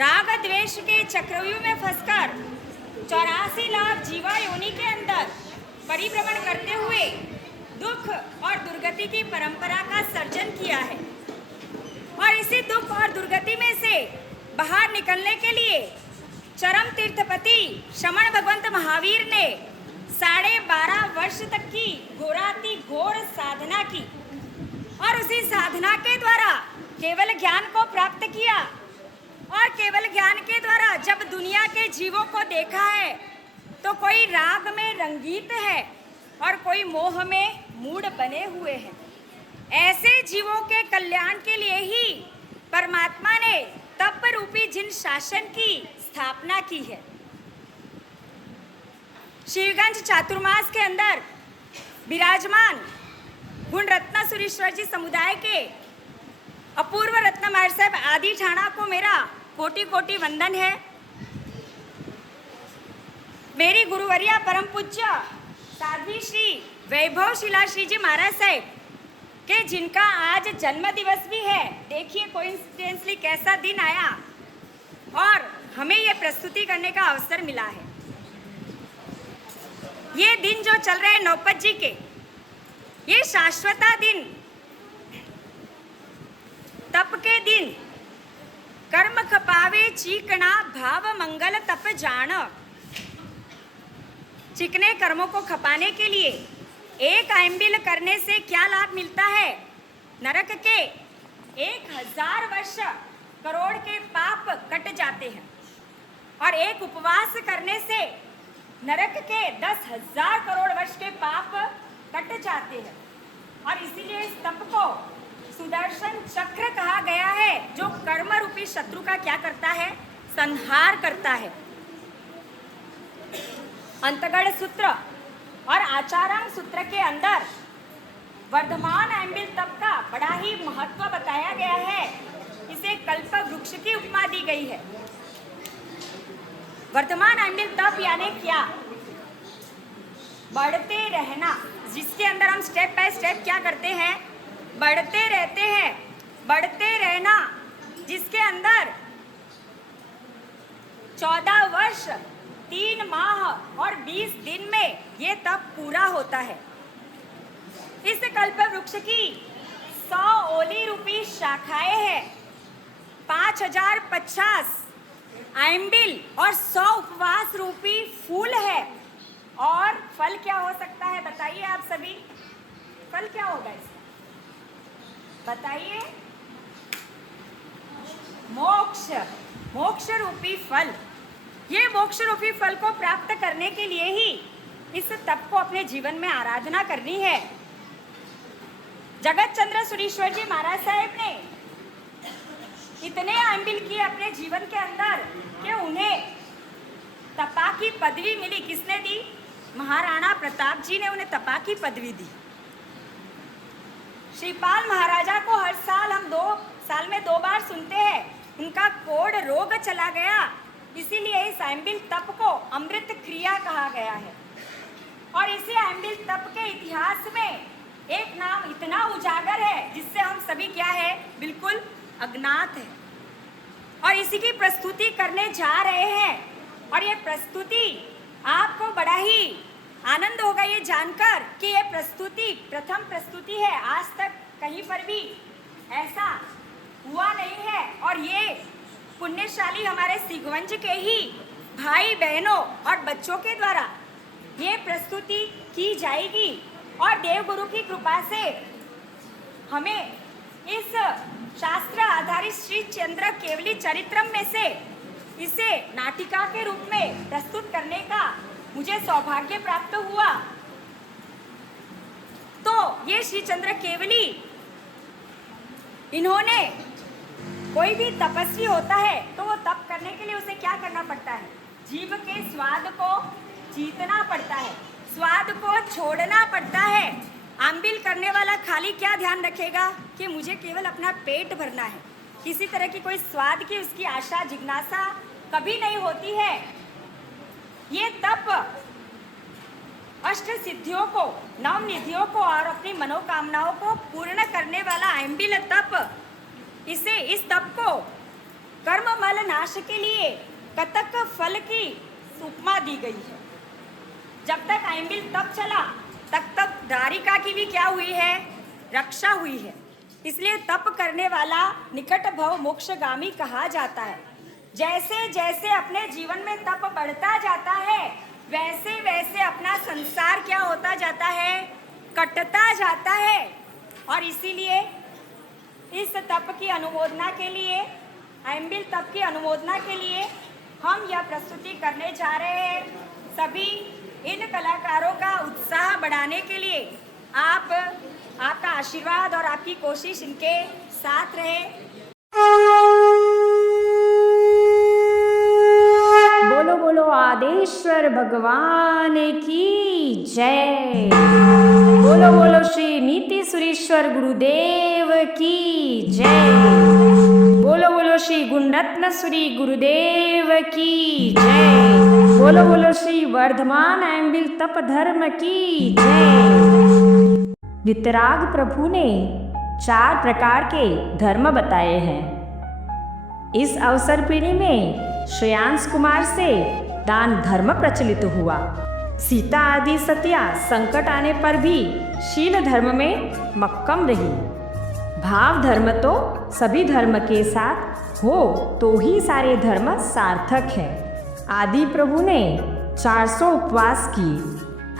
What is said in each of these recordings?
राग द्वेष के चक्रव्यूह में फंसकर 84 लाख जीवा योनि के अंदर परिभ्रमण करते हुए दुख और दुर्गति की परंपरा का सर्जन किया है। और इसी दुख और दुर्गति में से बाहर निकलने के लिए चरम तीर्थपति श्रमण भगवंत महावीर ने 12.5 वर्ष तक की घोराती घोर साधना की और उसी साधना के द्वारा केवल ज्ञान को प्राप्त किया। और केवल ज्ञान के द्वारा जब दुनिया के जीवों को देखा है तो कोई राग में रंगीत है और कोई मोह में मूढ़ बने हुए हैं। ऐसे जीवों के कल्याण के लिए ही परमात्मा ने तप रूपी जिन शासन की स्थापना की है। शिवगंज चातुर्मास के अंदर विराजमान गुण रत्न सुरेश्वर जी समुदाय के अपूर्व रत्न मार साहब आदि ठाणा को मेरा कोटि कोटि वंदन है। मेरी गुरुवरिया परम पूज्य साध्वी श्री वैभव शिला श्री जी महाराज साहब के जिनका आज जन्म दिवस भी है। देखिए कोइंसिडेंटली कैसा दिन आया और हमें ये प्रस्तुति करने का अवसर मिला है। ये दिन जो चल रहे हैं नौपत जी के, ये शाश्वता दिन, तप के दिन, कर्म खपावे चीकना भाव मंगल तप जान। चिकने कर्मों को खपाने के लिए एक आइम्बिल करने से क्या लाभ मिलता है? नरक के 1000 वर्ष करोड़ के पाप कट जाते हैं और एक उपवास करने से नरक के 10,000 करोड़ वर्ष के पाप कट जाते हैं। और इसीलिए इस तप को सुदर्शन चक्र कहा गया है, जो कर्म रूपी शत्रु का क्या करता है? संहार करता है। अंतगढ़ सूत्र और आचारांग सूत्र के अंदर वर्धमान आइम्बिल तप का बड़ा ही महत्व बताया गया है। इसे कल्प वृक्ष की उपमा दी गई है। वर्धमान आइम्बिल तप यानी क्या? बढ़ते रहना, जिसके अंदर हम स्टेप बाय स्टेप क्या करते हैं? बढ़ते रहते हैं। बढ़ते रहना, जिसके अंदर 14 वर्ष 3 माह और 20 दिन में ये तप पूरा होता है। इस कल्प वृक्ष की 100 ओली रूपी शाखाएं हैं, 5050 आइम्बिल और 100 उपवास रूपी फूल है। और फल क्या हो सकता है बताइए आप सभी? फल क्या होगा इसका? बताइए। मोक्ष, मोक्ष रूपी फल। ये मोक्ष रूपी फल को प्राप्त करने के लिए ही इस तप को अपने जीवन में आराधना करनी है। जगत चंद्र सुरेश्वर जी महाराज साहब ने इतने आइम्बिल किए अपने जीवन के अंदर कि उन्हें तपा की पदवी मिली। किसने दी? महाराणा प्रताप जी ने उन्हें तपा की पदवी दी। श्रीपाल महाराजा को हर साल हम 2 साल में 2 बार सुनते हैं, उनका कोढ़ रोग चला गया। इसीलिए इस आइम्बिल तप को अमृत क्रिया कहा गया है। और इसी आइम्बिल तप के इतिहास में एक नाम इतना उजागर है जिससे हम सभी क्या है? बिल्कुल अज्ञात है। और इसी की प्रस्तुति करने जा रहे हैं। और ये प्रस्तुति आपको बड़ा ही आनंद होगा ये जानकर कि ये प्रस्तुति प्रथम प्रस्तुति है। आज तक कहीं पर भी ऐसा हुआ नहीं है। और ये पुण्यशाली हमारे सिगवंज के ही भाई बहनों और बच्चों के द्वारा ये प्रस्तुति की जाएगी। और देवगुरु की कृपा से हमें इस शास्त्र आधारित श्री चंद्र केवली चरित्रम में से इसे नाटिका के रूप में प्रस्तुत करने का मुझे सौभाग्य प्राप्त हुआ। तो ये श्री चंद्र केवली, इन्होंने, कोई भी तपस्वी होता है तो वो तप करने के लिए उसे क्या करना पड़ता है? जीव के स्वाद को जीतना पड़ता है, स्वाद को छोड़ना पड़ता है। आम्बिल करने वाला खाली क्या ध्यान रखेगा कि मुझे केवल अपना पेट भरना है, किसी तरह की कोई स्वाद की उसकी आशा जिज्ञासा कभी नहीं होती है। ये तप अष्ट सिद्धियों को, नव निधियों को और अपनी मनोकामनाओं को पूर्ण करने वाला आइम्बिल तप, इस तप को कर्ममल नाश के लिए कतक फल की उपमा दी गई है। जब तक आइंबिल तप चला तब तक दारिका की भी क्या हुई है, रक्षा हुई है। इसलिए तप करने वाला निकट भव मोक्षगामी कहा जाता है। जैसे जैसे अपने जीवन में तप बढ़ता जाता है वैसे वैसे अपना संसार क्या होता जाता है, कटता जाता है। और इसीलिए इस तप की अनुमोदना के लिए, आइंबिल तप की अनुमोदना के लिए हम यह प्रस्तुति करने जा रहे हैं। सभी इन कलाकारों का उत्साह बढ़ाने के लिए आपका आशीर्वाद और आपकी कोशिश इनके साथ रहे। बोलो बोलो आदेश्वर भगवान की जय। बोलो बोलो श्री नीति सुरेश्वर गुरुदेव की जय। बोलो बोलो श्री गुणरत्न श्री गुरुदेव की जय। बोलो बोलो श्री वर्धमान आइंबिल तप धर्म की जय। वितराग प्रभु ने 4 प्रकार के धर्म बताए हैं। इस अवसर पीढ़ी में श्रेयांश कुमार से दान धर्म प्रचलित हुआ। सीता आदि सतिया संकट आने पर भी शील धर्म में मक्कम रही। भाव धर्म तो सभी धर्म के साथ हो तो ही सारे धर्म सार्थक है। आदि प्रभु ने 400 उपवास किए।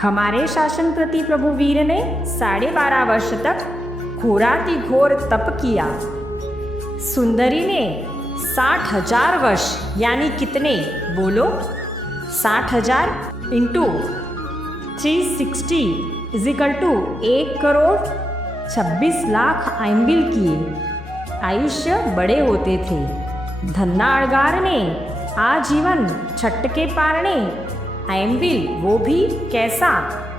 हमारे शासन प्रति प्रभु वीर ने 12.5 वर्ष तक घोराति घोर तप किया। सुंदरी ने 60,000 वर्ष यानी कितने बोलो, 60,000 इंटू 360 = 1,26,00,000 आइंबिल किए। आयुष्य बड़े होते थे। धन्ना अड़गार ने आजीवन छटके पारने आइंबिल, वो भी कैसा,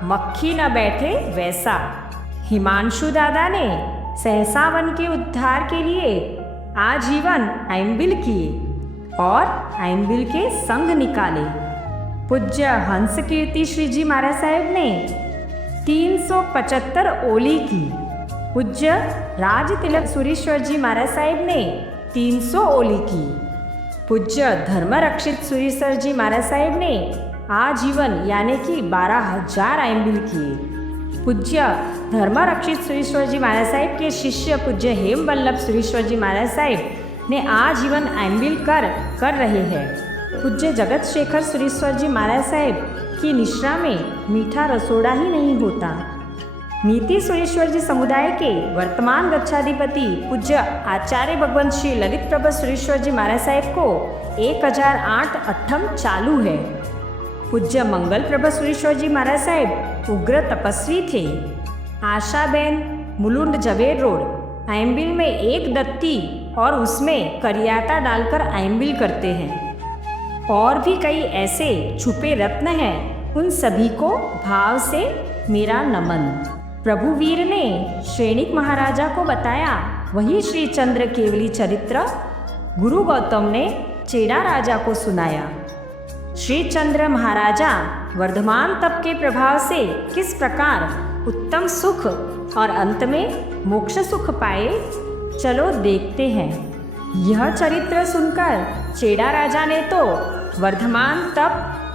मक्खी न बैठे वैसा। हिमांशु दादा ने सहसा वन के उद्धार के लिए आजीवन आइंबिल किए और आइंबिल के संग निकाले। पूज्य हंस कीर्ति श्री जी महाराज साहेब ने 375 ओली की। पूज्य राज तिलक सुरेश्वर जी महाराज साहेब ने 300 ओली की। पूज्य धर्म रक्षित सुरेश्वर जी महाराज साहेब ने आजीवन यानी कि 12,000 आइंबिल किए। पूज्य धर्म रक्षित सुरेश्वर जी महाराज साहेब के शिष्य पूज्य हेम वल्लभ सुरेश्वर जी महाराज साहेब ने आजीवन आइंबिल कर रहे हैं। पूज्य जगत शेखर सुरेश्वर जी महाराज साहेब की निश्रा में मीठा रसोड़ा ही नहीं होता। नीति सुरेश्वर जी समुदाय के वर्तमान गच्छाधिपति पूज्य आचार्य भगवंत श्री ललित प्रभा सुरेश्वर जी महाराज साहेब को 1008 अट्ठम चालू है। पूज्य मंगल प्रभा सुरेश्वर जी महाराज साहेब उग्र तपस्वी थे। आशाबेन मुलुंड जवेर रोड आइंबिल में एक दत्ती और उसमें करियाटा डालकर आइंबिल करते हैं। और भी कई ऐसे छुपे रत्न हैं, उन सभी को भाव से मेरा नमन। प्रभु वीर ने श्रेणिक महाराजा को बताया, वही श्री चंद्र केवली चरित्र गुरु गौतम ने चेड़ा राजा को सुनाया। श्री चंद्र महाराजा वर्धमान तप के प्रभाव से किस प्रकार उत्तम सुख और अंत में मोक्ष सुख पाए, चलो देखते हैं। यह चरित्र सुनकर चेड़ा राजा ने तो वर्धमान तप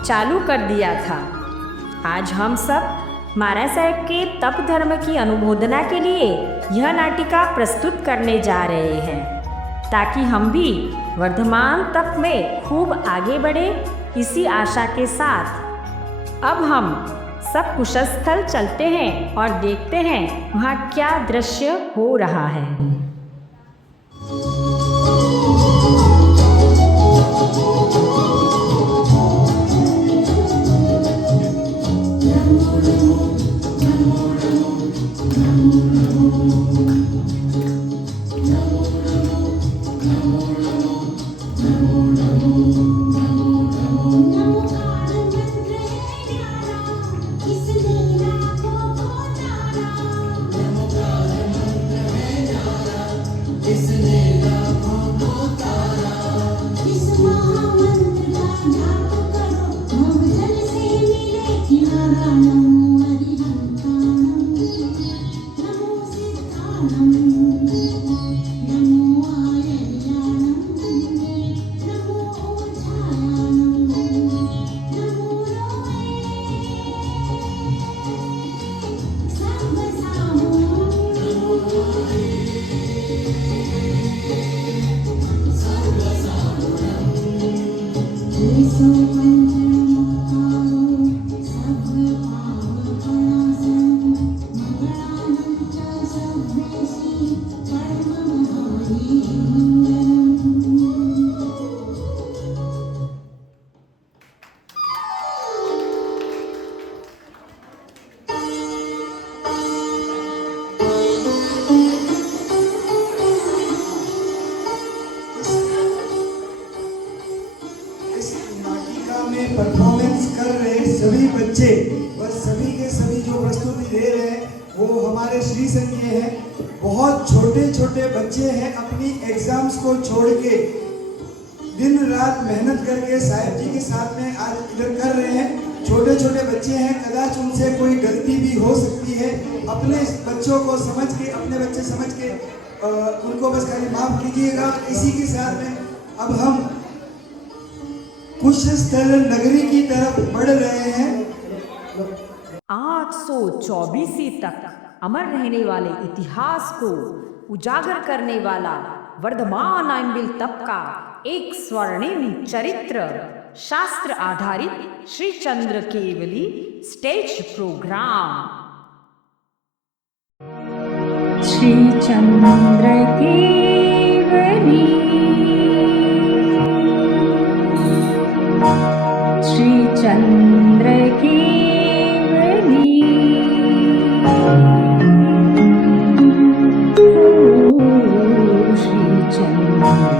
चालू कर दिया था। आज हम सब महाराज साहेब के तप धर्म की अनुमोदना के लिए यह नाटिका प्रस्तुत करने जा रहे हैं, ताकि हम भी वर्धमान तप में खूब आगे बढ़े। इसी आशा के साथ अब हम सब कुशस्थल चलते हैं और देखते हैं वहाँ क्या दृश्य हो रहा है। हमारे श्री संघ ये हैं, बहुत छोटे छोटे बच्चे हैं, अपनी एग्जाम्स को छोड़ के दिन रात मेहनत करके साहिब जी के साथ में आज इधर कर रहे हैं। छोटे छोटे बच्चे हैं, कदाच उनसे कोई गलती भी हो सकती है। अपने बच्चों को समझ के, अपने बच्चे समझ के उनको बस खाली माफ कीजिएगा। इसी के साथ में अब हम कुशस्थल नगरी की तरफ बढ़ रहे हैं। 824 तक अमर रहने वाले इतिहास को उजागर करने वाला वर्धमान आइंबिल तप का एक स्वर्णिम चरित्र शास्त्र आधारित श्री चंद्र केवली स्टेज प्रोग्राम। श्री चंद्र केवली, श्री चंद्र केवली, श्री चंद्र केवली।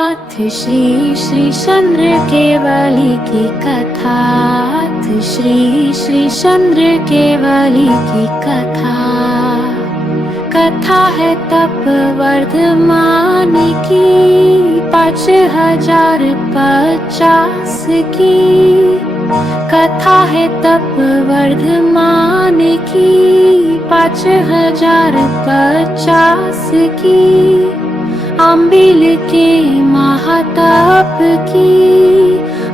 अथ श्री श्री चंद्र केवली की कथा, अथ श्री श्री चंद्र केवली की कथा। कथा है तप वर्धमान की 5050 की। कथा है तप वर्धमान की 5050 की। अम्बिल के महातप की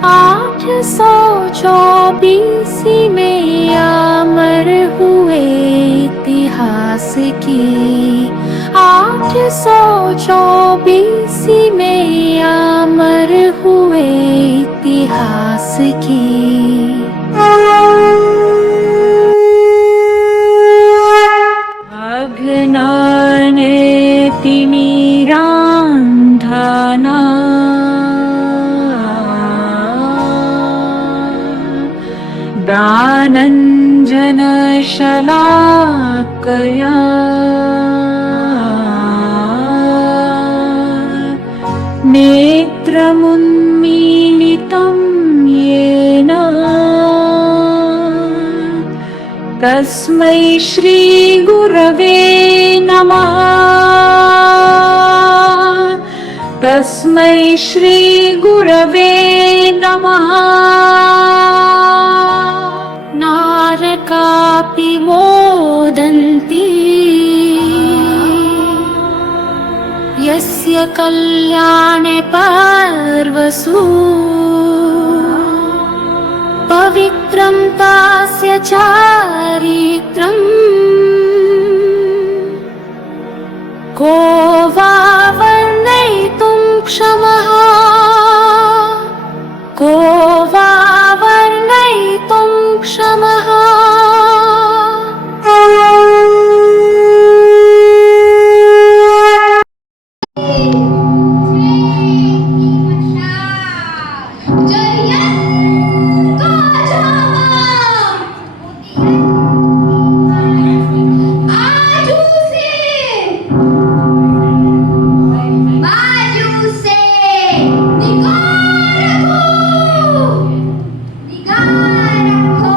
824 में अमर हुए इतिहास की। 824 में अमर हुए इतिहास की। अघ्नान तिमिरान्धना ज्ञानञ्जन शलाकया नेत्रमुन्मीलितं येन तस्मै श्री गुरवे नमः। तस्मै श्री गुरवे नमः। नारकापि मोदन्ति यस्य कल्याणे पर्वसु। पवित्रं तस्य चारित्रम् को वा वर्णयितुं क्षमः। को वा वर्णयितुं क्षमः। निगाह रखो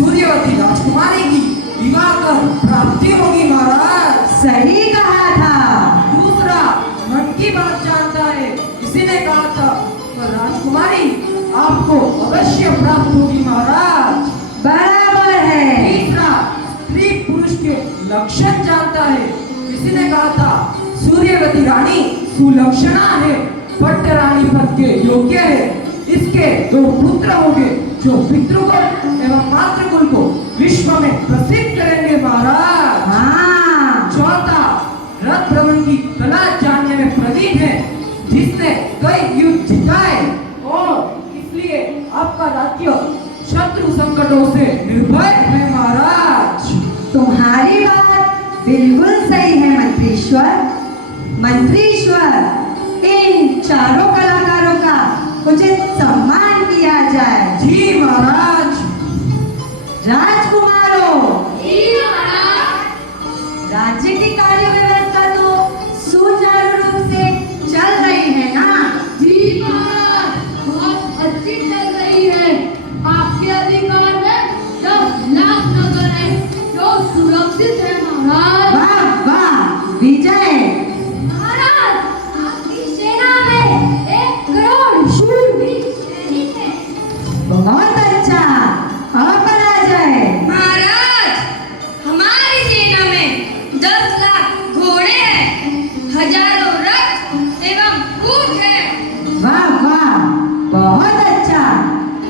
सूर्यवती राजकुमारी की विवाह कर प्राप्ति होगी महाराज। सही कहा था। दूसरा मन की बात जानता है, किसी ने कहा था तो राजकुमारी आपको अवश्य प्राप्त होगी महाराज। बराबर है। तीसरा स्त्री पुरुष के लक्षण जानता है, किसी ने कहा था सूर्यवती रानी सुलक्षणा है, पट्ट रानी पद के योग्य है। इसके 2 पुत्र होंगे जो पितृकुल एवं मातृकुल को विश्व में प्रसिद्ध करेंगे महाराज। हाँ। चौथा रथ भ्रमण की कला जानने में प्रवीण है, जिसने कई युद्ध जिताए और इसलिए आपका राज्य शत्रु संकटों से निर्भय है महाराज। तुम्हारी बात बिल्कुल सही है मंत्रीश्वर। मंत्रीश्वर, इन चारों कलाकारों का उचित सम्मान किया जाए। जी महाराज। राजकुमारों, राज्य की कार्य व्यवस्था तो सुचारू रूप से चल रही है ना? जी महाराज, बहुत अच्छी चल रही है। आपके अधिकार में 10 लाख नगर है जो सुरक्षित है महाराज। वाह वाह विजय। महाराज, आपकी सेना में 1 करोड़ शूरवीर सैनिक है। बहुत अच्छा। अब पराजय। महाराज, हमारी सेना में 10 लाख घोड़े हैं, हजारों रथ एवं ऊंट हैं। वाह वाह बहुत अच्छा।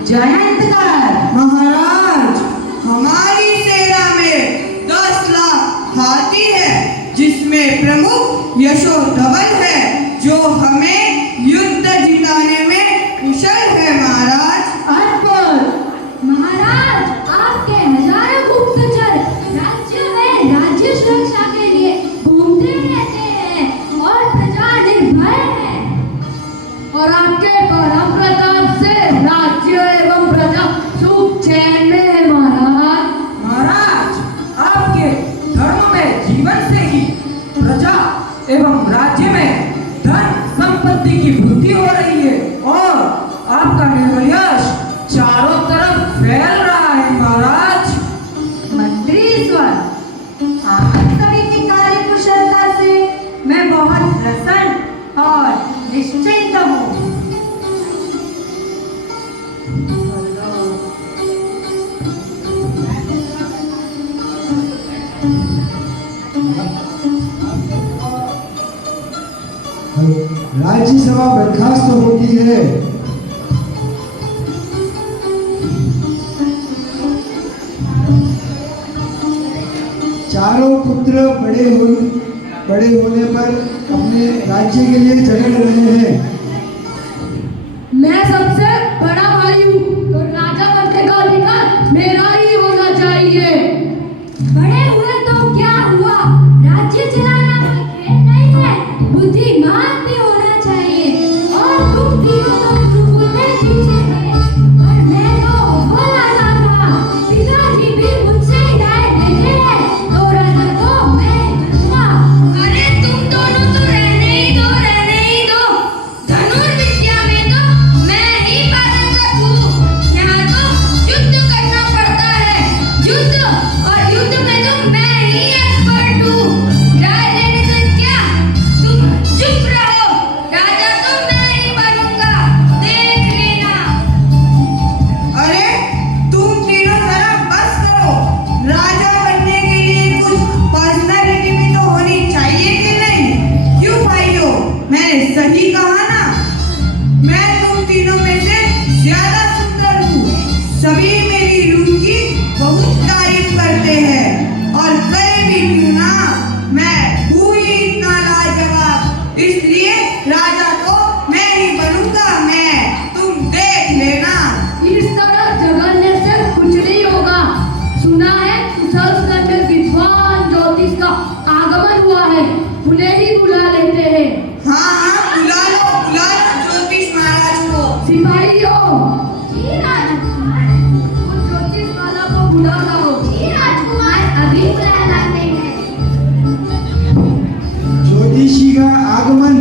जयंत कर। महाराज, हमारी सेना में 10 लाख हाथी है, जिसमें प्रमुख यशोधवल है, जो हमें युद्ध जिताने में कुशल है महाराज। अद्भुत। महाराज, आपके हजारों गुप्तचर राज्य में राज्य सुरक्षा के लिए घूमते रहते हैं और प्रजा निर्भय है। और आपके परम प्रताप से राज्य एवं प्रजा सुख चैन में है महाराज। महाराज, आपके धर्म में जीवन से ही प्रजा एवं राज्य में धन संपत्ति की वृद्धि हो रही है और आपका निर्मल यश चारों तरफ फैल रहा है महाराज। मंत्रीश्वर, आप सभी की कार्य कुशलता से मैं बहुत प्रसन्न और निश्चिंत हूँ। राज्यसभा बर्खास्त होती है। चारों पुत्र बड़े होने पर अपने राज्य के लिए झगड़ रहे हैं। मैं सबसे बड़ा भाई हूँ, तो राजा बनने का अधिकार मेरा ही होना चाहिए। बड़े हुए तो क्या हुआ, राज्य चलाना कोई खेल नहीं है, बुद्धिमान भी होना चाहिए। और तुम तीनों तो ध्रुव में पीछे थे, पर मैं तो बोला था, पिताजी भी मुझसे ही राय देते हैं, तो राजा तो मैं बनूंगा। अरे तुम दोनों तो रहने ही दो। धनुर्विद्या में तो मैं ही पारंगत हूँ। यहाँ तो युद्ध करना पड़ता है, और युद्ध में तो मैं ही एक्सपर्ट हूँ। राय देने से क्या, तुम चुप रहो। राजा तो मैं ही बनूंगा, देख लेना। अरे तुम तीनों जरा बस करो। राजा बनने के लिए कुछ पर्सनालिटी भी तो होनी चाहिए कि नहीं? क्यों भाइयों, मैंने सही कहा ना? मैं तुम तीनों में से ज्यादा सुंदर हूँ। सभी मेरी रूप की बहुत तारीफ करते हैं और कहे भी क्यों ना, मैं हूँ ही इतना लाजवाब। इसलिए राजा तो मैं ही बनूंगा। तुम देख लेना। इस तरह झगड़ने से कुछ नहीं होगा। सुना है कुशल में विद्वान ज्योतिष का आगमन हुआ है, उन्हें ही बुला लेते हैं। हाँ, बुला लो ज्योतिष महाराज को। सिपाहियों, जी राजकुमार, वो ज्योतिष वाला को बुला लाओ। जी राजकुमार, अभी बुला लाते हैं। ज्योतिषी का आगमन।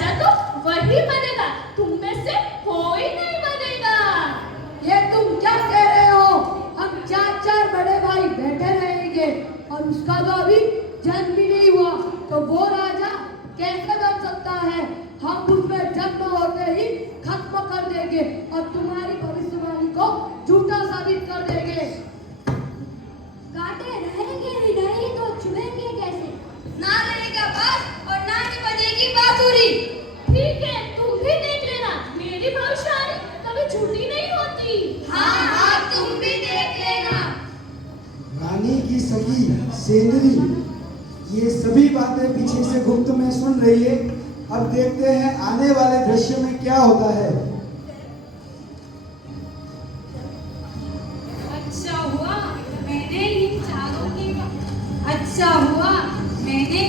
राजा तो वही बनेगा, तुम में से कोई नहीं बनेगा। ये तुम क्या कह रहे हो? हम चार बड़े भाई बैठे रहेंगे और उसका तो अभी जन्म भी नहीं हुआ, तो वो राजा कैसे बन सकता है? हम उसमें जन्म होते ही खत्म कर देंगे और तुम्हारी भविष्यवाणी को झूठा साबित कर देंगे। कांटे रहेंगे ही नहीं तो चुभेंगे कैसे? ना रहेगा बात और ना ही बजेगी बांसुरी। ठीक है, तुम भी देख लेना, मेरी भविष्यवाणी कभी झूठी नहीं होती। हाँ हाँ, तुम भी देख लेना। रानी की सखी सेंदरी ये सभी बातें पीछे से गुप्त में सुन रही है। अब देखते हैं आने वाले दृश्य में क्या होता है। अच्छा हुआ मैंने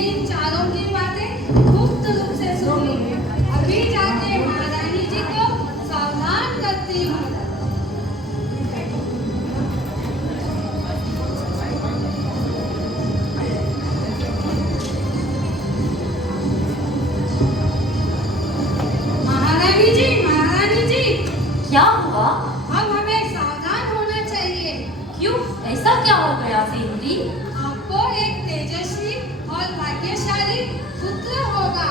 इन चारों की बातें गुप्त रूप से सुन ली। अभी जाके महारानी जी को सावधान करती हूँ। महारानी जी, क्या हुआ? अब हमें सावधान होना चाहिए। क्यों? ऐसा क्या हो गया सेंद्री? आपको एक तेजस्वी और भाग्यशाली पुत्र होगा।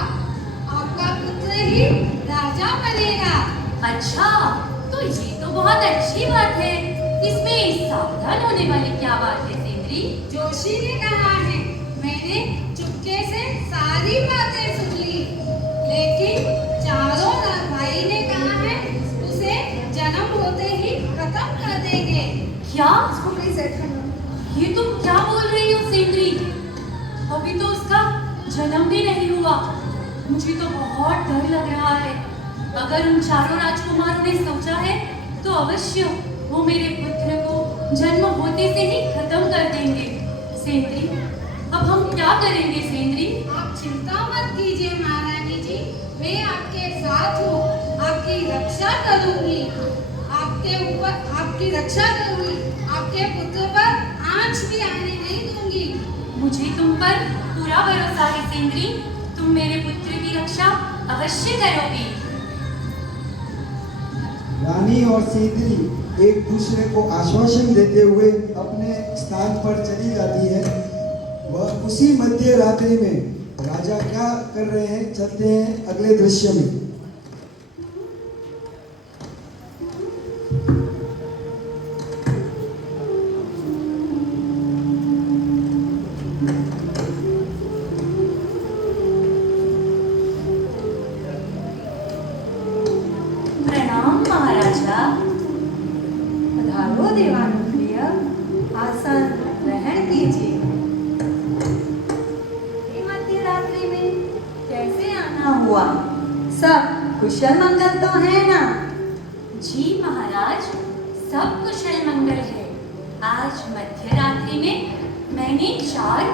आपका पुत्र ही राजा बनेगा। अच्छा, तो ये तो बहुत अच्छी बात है। इसमें सावधान होने वाली क्या बात है सेंद्री? जोशी ने कहा है, मैंने चुपके से सारी बातें सुन ली, लेकिन चारों भाई ने कहा है उसे जन्म होते ही खत्म कर देंगे। क्या? ये तुम क्या बोल रही हो सेंद्री? अभी तो उसका जन्म भी नहीं हुआ। मुझे तो बहुत डर लग रहा है। अगर उन चारों राजकुमारों ने सोचा है तो अवश्य वो मेरे पुत्र को जन्म होते से ही खत्म कर देंगे। सेंद्री, अब हम क्या करेंगे सेंद्री? आप चिंता मत कीजिए महारानी जी, मैं आपके साथ हूँ। आपकी रक्षा करूंगी, आपकी रक्षा करूंगी। आपके पुत्र पर आंच भी आने नहीं दूंगी। मुझे तुम पर पूरा भरोसा है सेंद्री। तुम मेरे पुत्र की रक्षा अवश्य करोगी। रानी और सेंदरी एक दूसरे को आश्वासन देते हुए अपने स्थान पर चली जाती है। वह उसी मध्य रात्रि में राजा क्या कर रहे हैं, चलते हैं अगले दृश्य में। प्रणाम महाराजा। पधारो देवानुप्रिय, आसन ग्रहण कीजिए। मध्य रात्रि में कैसे आना हुआ? सब कुशल मंगल तो है ना? जी महाराज, सब कुशल मंगल है। आज मध्य रात्रि में मैंने 4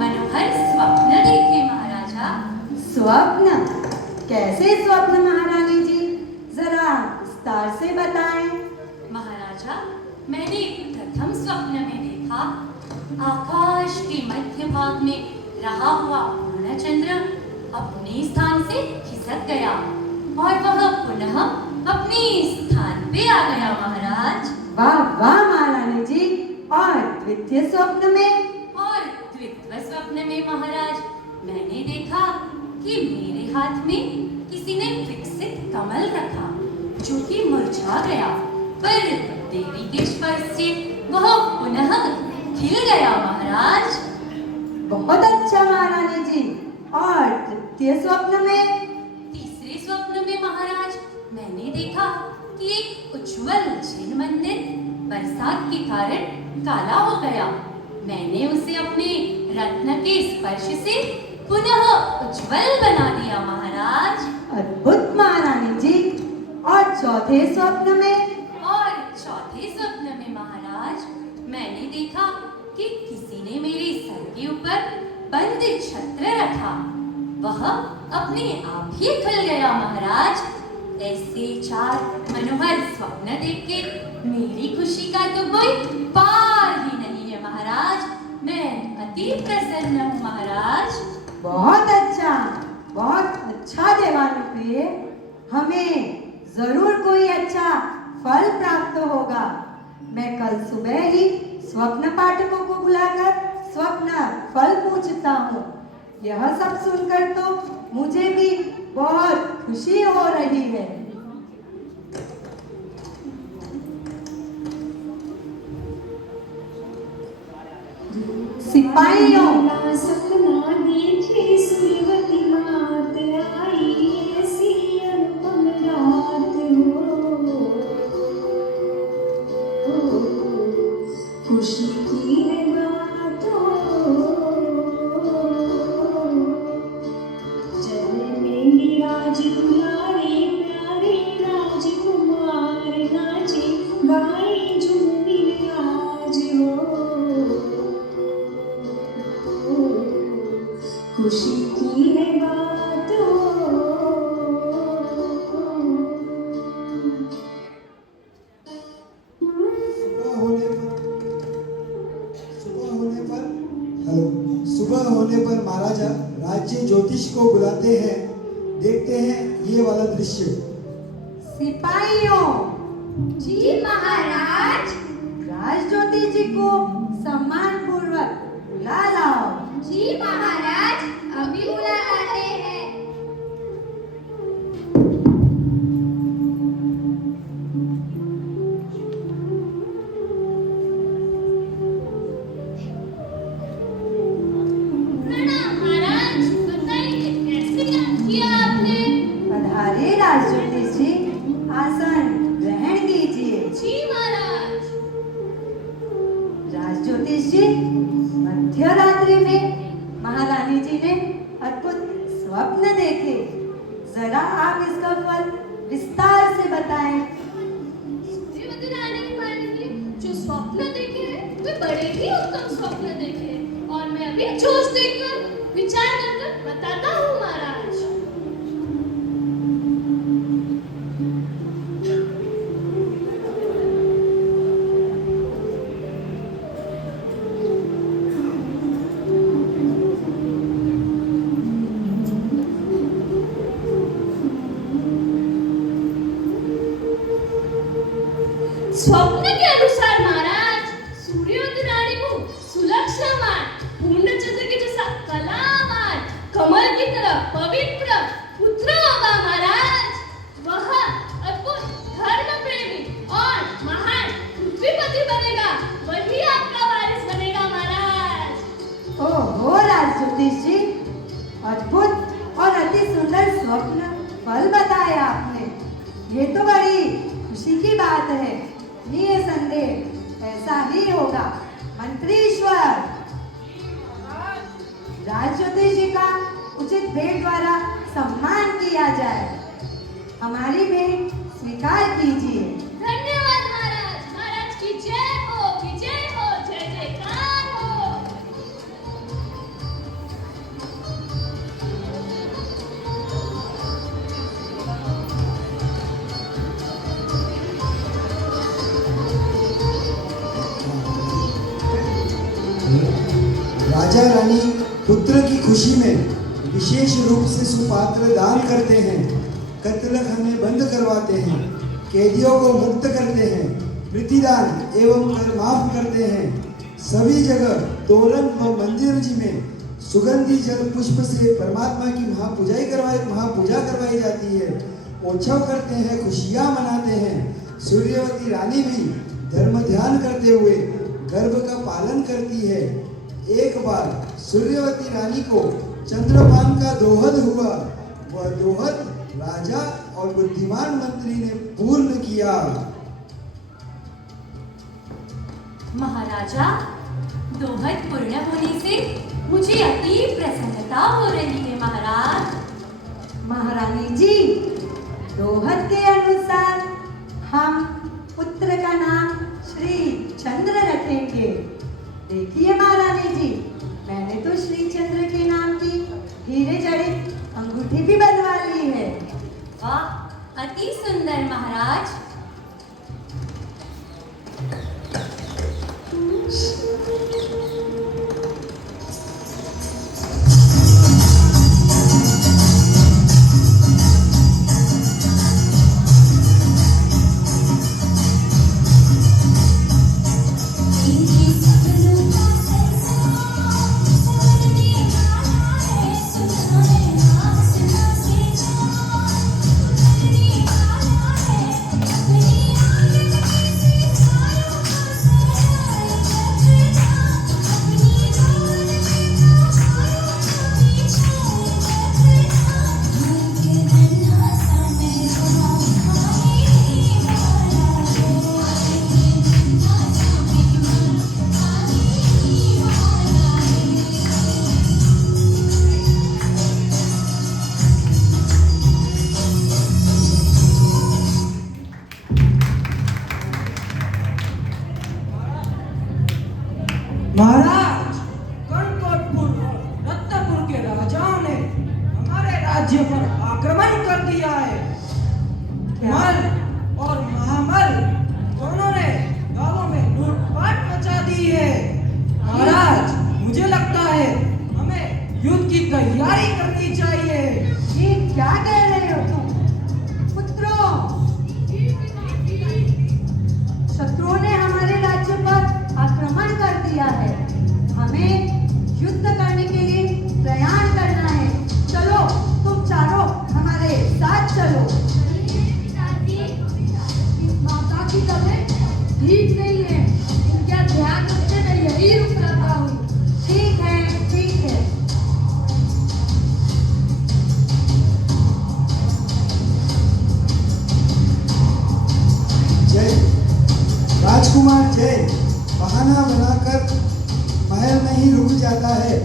मनोहर स्वप्न देखे महाराजा। स्वप्न? कैसे स्वप्न महारानी जी? जरा विस्तार से बताएं। महाराजा, मैंने प्रथम स्वप्न में देखा आकाश के मध्य भाग में रहा हुआ पूर्णचंद्र अपने स्थान से खिसक गया और वह पुनः अपने स्थान पे आ गया महाराज। वाह वाह महारानी जी। और द्वितीय स्वप्न में? और द्वितीय स्वप्न में महाराज, मैंने देखा कि मेरे हाथ में किसी ने विकसित कमल रखा जो कि मुरझा गया, पर देवी के स्पर्श से वह पुनः खिल गया महाराज। बहुत अच्छा महारानी जी। और तृतीय स्वप्न में? तीसरे स्वप्न में महाराज, मैंने देखा कि एक उज्जवल जैन मंदिर बरसात के कारण काला हो गया। मैंने उसे अपने रत्न के स्पर्श से पुनः उज्जवल बना दिया महाराज। अद्भुत महारानी जी। और चौथे स्वप्न में? और चौथे स्वप्न में महाराज, मैंने देखा कि किसी ने मेरे सर के ऊपर बंद छत्र रखा। वह अपने आप ही खुल गया महाराज। ऐसे 4 मनोहर स्वप्न देख के मेरी खुशी का तो कोई पार ही नहीं है महाराज। मैं अति प्रसन्न हूँ महाराज। बहुत अच्छा। बहुत अच्छा देवानुप्रिय, हमें जरूर कोई अच्छा फल प्राप्त होगा। मैं कल सुबह ही स्वप्न पाठकों को बुलाकर स्वप्न फल पूछता हूँ। यह सब सुनकर तो मुझे भी बहुत खुशी हो रही है। सिपाहियों, सपना देखे सूर्यवती मात आई ऐसी अनुपम रात हो, खुशी की है बात हो, चलेंगे राज दुलारे प्यारे राजकुमार नाचे गाए झूमी आज हो, खुशी की है बात हो। सुबह होने पर महाराजा राज्य ज्योतिष को बुलाते हैं। देखते हैं ये वाला दृश्य। सिपाहियों, जी महाराज। राज ज्योतिष जी को सम्मान पूर्वक बुला लाओ। जी महाराज, अभी बुला लाते हैं। प्रणाम महाराज, बताइए कैसे याद किया आपने? पधारिए राज ज्योतिष जी, आसन ग्रहण कीजिए। जी महाराज। राज ज्योतिष जी, मध्य रात्रि में महारानी जी ने अद्भुत स्वप्न देखे। जरा आप इसका फल विस्तार से बताएं। सूर्यवती रानी ने जो स्वप्न देखे हैं वे बड़े ही उत्तम स्वप्न देखे हैं, और मैं अभी जोश देखकर विचार कर बताता हूँ महाराज। स्वप्न के अनुसार महाराज, सूर्यवती रानी को सुलक्षणवान, पूर्ण चंद्र के जैसा कलावान, कमल की तरह पवित्र पुत्र होगा महाराज। वह अद्भुत धर्म प्रेमी और महान पृथ्वीपति बनेगा, वही आपका वारिस बनेगा महाराज। ओहो राज ज्योतिष जी, अद्भुत और अति सुंदर स्वप्न फल बताया आपने। ये तो बड़ी खुशी की बात है। निसंदेह ऐसा ही होगा। मंत्रीश्वर, राज ज्योतिष जी का उचित भेंट द्वारा सम्मान किया जाए। हमारी भेंट स्वीकार कीजिए। धन्यवाद महाराज। महाराज की जय हो, विजय हो, जय जयकार हो। राजा रानी पुत्र की खुशी में विशेष रूप से सुपात्र दान करते हैं, कत्लखाने बंद करवाते हैं, कैदियों को मुक्त करते हैं, प्रतिदान एवं कर माफ करते हैं। सभी जगह तोरण व मंदिर जी में सुगंधी जल पुष्प से परमात्मा की महापूजा करवाई जाती है। उत्सव करते हैं, खुशियाँ मनाते हैं। सूर्यवती रानी भी धर्म ध्यान करते हुए गर्भ का पालन करती है। एक बार सूर्यवती रानी को चंद्रपान का दोहद हुआ। वह दोहद राजा और बुद्धिमान मंत्री ने पूर्ण किया। महाराजा, दोहद पूर्ण होने से मुझे अति प्रसन्नता हो रही है महाराज। महारानी जी, दोहद के अनुसार हम पुत्र का नाम श्री चंद्र रखेंगे। देखिए महारानी जी, मैंने तो श्री चंद्र के नाम की हीरे जड़ित अंगूठी भी बनवा ली है। वाह, अति सुंदर महाराज। कर दिया है। मल और महामल दोनों ने गांवों में लूटपाट मचा दी है। महाराज, मुझे लगता है हमें युद्ध की तैयारी करनी चाहिए। ये क्या कह रहे हो तुम पुत्रों? शत्रुओं ने हमारे राज्य पर आक्रमण कर दिया है। हमें युद्ध करने के लिए प्रयाण करना है। चलो, तुम चारों हमारे साथ चलो। माता की तबीयत ठीक नहीं है, इनका ध्यान रखते मैं यही रुक रहता हूँ। ठीक है, ठीक है। जय राजकुमार जय बहाना बनाकर महल में ही रुक जाता है।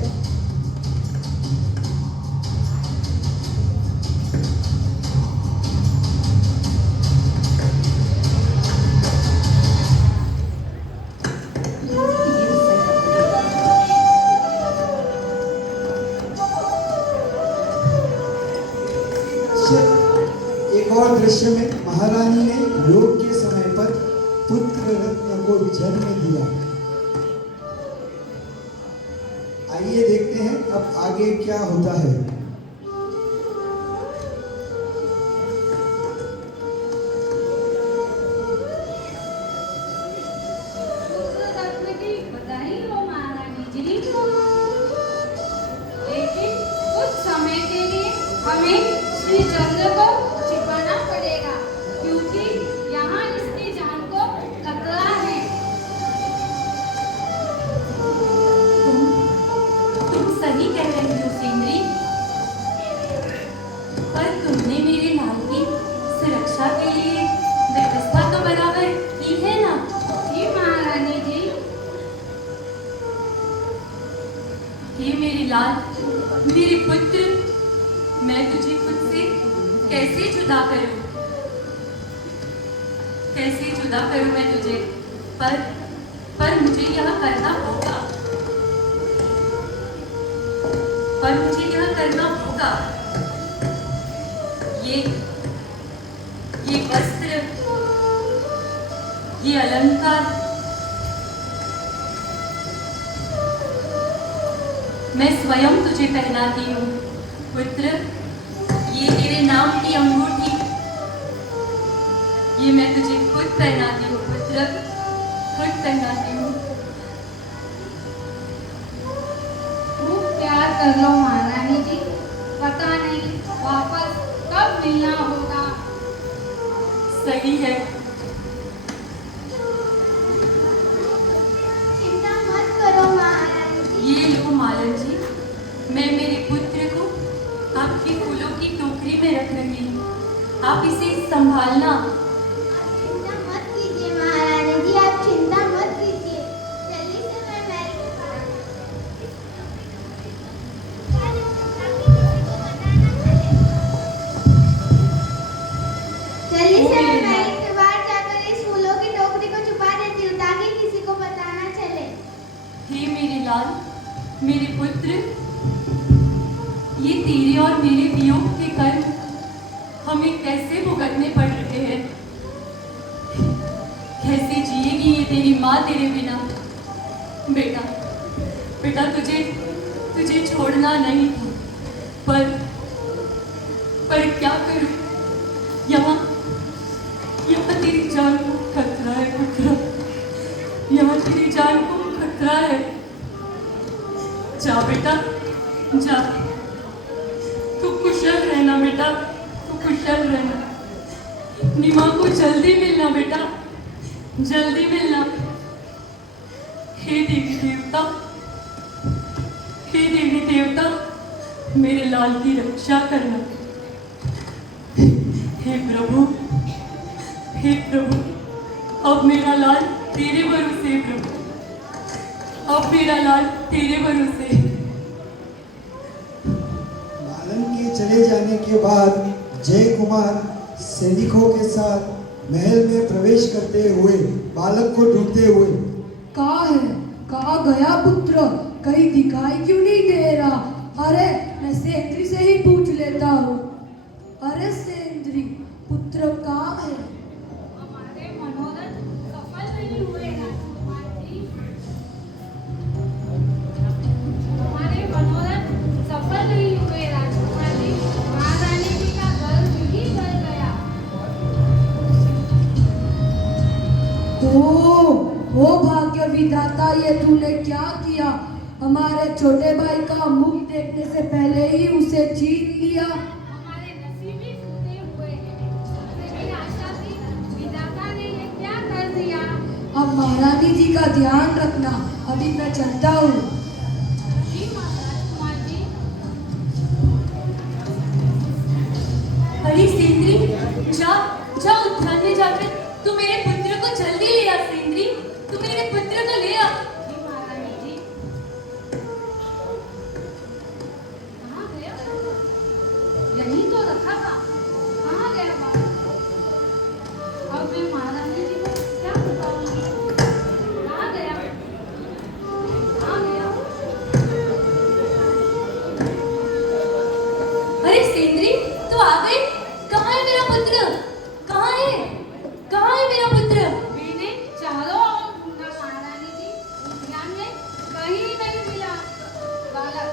एक और दृश्य में महारानी ने योग के समय पर पुत्र रत्न को जन्म दिया। आइए देखते हैं अब आगे क्या होता है। पुत्र रत्न की बधाई हो महारानी जी। लेकिन कुछ समय के लिए हमें श्री चंद्र को छिपाना पड़ेगा, क्योंकि यहाँ इसकी जान को खतरा है। तुम सही कह रही हो सेंद्री, पर तुमने मेरे लाल की सुरक्षा के लिए व्यवस्था तो बराबर की है ना? जी महारानी जी। हे मेरे लाल, मेरे पुत्र, मैं तुझे खुद से कैसे जुदा करूं? कैसे जुदा करूं मैं तुझे? पर मुझे यह करना होगा। पर मुझे यह करना होगा। ये वस्त्र, ये अलंकार मैं स्वयं तुझे पहनाती हूँ। पुत्र, ये तेरे नाम की अंगूठी, ये मैं तुझे खुद पहनाती हूँ। पुत्र, खुद पहनाती हूँ। खूब प्यार कर लो महारानी जी, पता नहीं वापस कब मिलना होगा। सही है। चिंता मत करो महारानी जी। ये लो मालन जी, मैं मेरे पुत्र को आपकी फूलों की टोकरी में रख रही हूँ। आप इसे संभालना। आप चिंता मत कीजिए महारानी जी, आप चिंता मत कीजिए। जल्दी से मैं महल के बाहर जाकर इस फूलों की टोकरी को छुपा देती हूँ, ताकि किसी को पता ना चले। हे मेरे लाल, मेरे पुत्र, ये तेरे और मेरे वियोग के कर्म हमें कैसे भुगतने पड़ रहे हैं। कैसे जिएगी ये तेरी माँ तेरे बिना? बेटा, बेटा, तुझे छोड़ना नहीं था, पर क्या करूं? यहाँ तेरी जान को खतरा है पुत्र, यहाँ तेरी जान को खतरा है। जा बेटा, जा। तू कुशल रहना बेटा, तू कुशल रहना। अपनी माँ को जल्दी मिलना बेटा, जल्दी मिलना। हे देवी देवता, हे देवी देवता, मेरे लाल की रक्षा करना। हे प्रभु, हे प्रभु, अब मेरा लाल तेरे भरोसे। प्रभु, अब मेरा लाल तेरे भरोसे। मालन के चले जाने के बाद जय कुमार सैनिकों के साथ महल में प्रवेश करते हुए बालक को ढूंढते हुए, कहाँ है? कहाँ गया पुत्र? कहीं दिखाई क्यों नहीं दे रहा? अरे, मैं सेंट्री से ही पूछ लेता हूँ। अरे विधाता ये तूने क्या किया? हमारे छोटे भाई का मुख देखने से पहले ही उसे जीत लिया। हमारे नसीब ही टूटे हुए हैं। लेकिन आशा थी विधाता ने ये क्या कर दिया। अब महारानी जी का ध्यान रखना, अभी मैं चलता हूँ। जी महाराजकुमार जी। अरे सेंद्री, जा उद्यान में जाकर तू मेरे पुत्र को जल्दी ले आ। सेंद्री, तू मेरे पुत्र को ले आ। जी महारानी जी। कहाँ गया? यहीं तो रखा था। कहाँ गया बाबा? अब मैं महारानी जी को क्या बताऊंगी? कहाँ गया? कहाँ गया? अरे सेंद्री, तू आ गई? कहाँ है मेरा पुत्र? कहाँ है? कहाँ है मेरा पुत्र? मैंने चारों ओर ढूंढा महारानी जी। उद्यान में कहीं नहीं मिला बालक।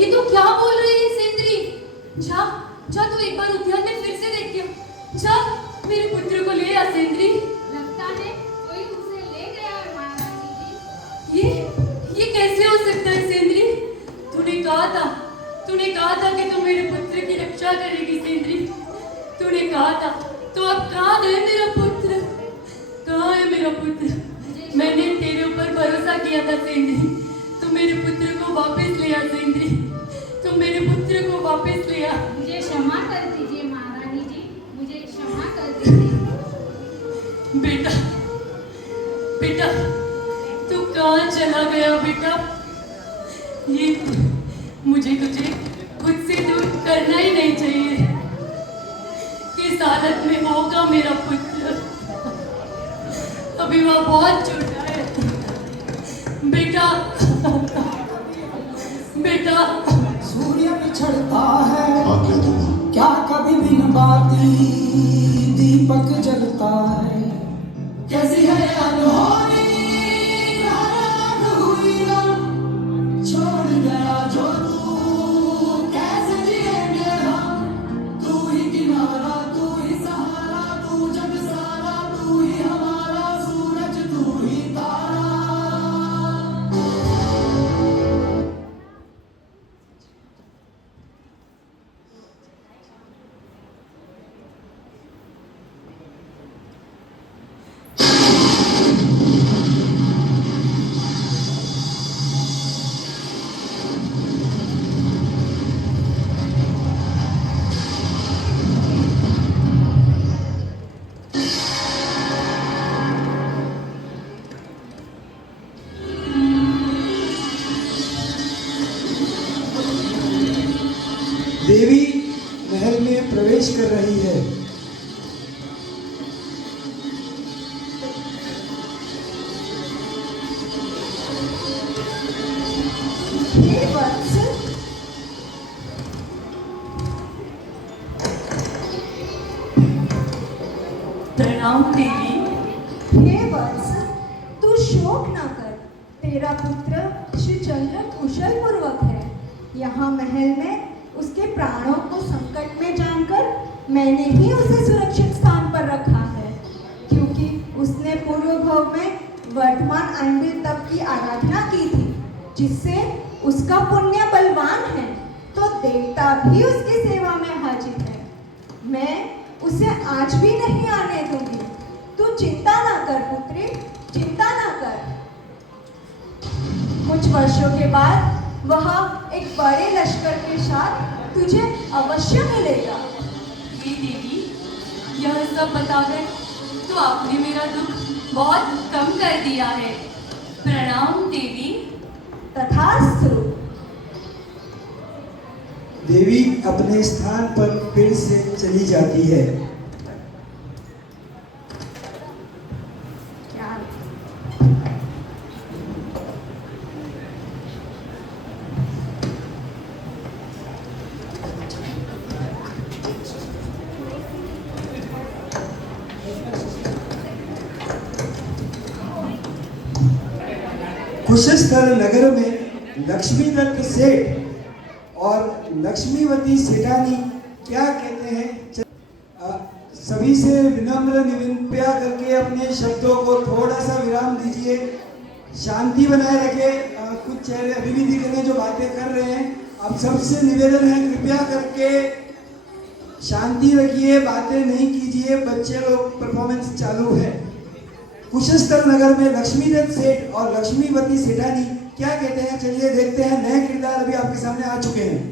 ये तू क्या बोल रही है सेंद्री? जा तू एक बार उद्यान में फिर से देख के जा, मेरे पुत्र को ले आ सेंद्री। लगता है कोई उसे ले गया है महारानी जी। ये कैसे हो सकता है सेंद्री? तूने कहा था कि तू मेरे पुत्र की रक्षा करेगी सेंद्री। तूने कहा था, तो अब कहाँ है मेरा पुत्र? कहाँ है मेरा पुत्र? मैंने तेरे ऊपर भरोसा किया था सेंद्री। तू मेरे पुत्र को वापस ले आ सेंद्री। तू मेरे पुत्र को वापस ले आ। मुझे क्षमा कर दीजिए महारानी जी। मुझे क्षमा कर दीजिए। बेटा, तू कहाँ चला गया बेटा? ये मुझे तुझे खुद से दूर करना ही नहीं चाहिए। किस हालत में होगा मेरा पुत्र? अभी वह बहुत छोटा है। बेटा सूर्य बिछड़ता है क्या कभी बिन बाती दीपक जलता है। कैसी है अनहोनी नाराज हुई ना, छोड़ गया जो तू कैसे जिएंगे हम। तू ही किनारा, तू ही सहारा, तू जग सारा, तू ही हमारा सूरज, तू ही तारा। देवी महल में प्रवेश कर रही है। हे वत्स, प्रणाम देवी। हे वत्स, तू शोक न कर। तेरा पुत्र श्री चंद्र कुशल पूर्वक है। यहाँ महल में उसके प्राणों को संकट में जानकर मैंने ही उसे सुरक्षित स्थान पर रखा है, क्योंकि उसने पूर्व भव में वर्धमान आइंबिल तप की आराधना की थी, जिससे उसका पुण्य बलवान है, तो देवता भी उसकी सेवा में हाजिर है। मैं उसे आज भी नहीं आने दूंगी। तू चिंता ना कर पुत्री, चिंता ना कर। कुछ वर्षों के बाद वह एक बड़े लश्कर के साथ तुझे अवश्य मिलेगा। हे देवी, यह सब बताकर तो आपने मेरा दुख बहुत कम कर दिया है। प्रणाम देवी। तथास्तु। देवी अपने स्थान पर फिर से चली जाती है। कुशस्थल नगर में लक्ष्मी दत्त सेठ और लक्ष्मीवती सेठानी क्या कहते हैं, सभी से विनम्र निविदा करके अपने शब्दों को थोड़ा सा विराम दीजिए। शांति बनाए रखे। कुछ चेहरे अभी भी दिख रहे हैं जो बातें कर रहे हैं। अब सबसे निवेदन है, कृपया करके शांति रखिए, बातें नहीं कीजिए। बच्चे लोग परफॉर्मेंस चालू है। कुशस्थल नगर में लक्ष्मीदत्त सेठ और लक्ष्मीवती सेठानी क्या कहते हैं, चलिए देखते हैं। नए किरदार अभी आपके सामने आ चुके हैं।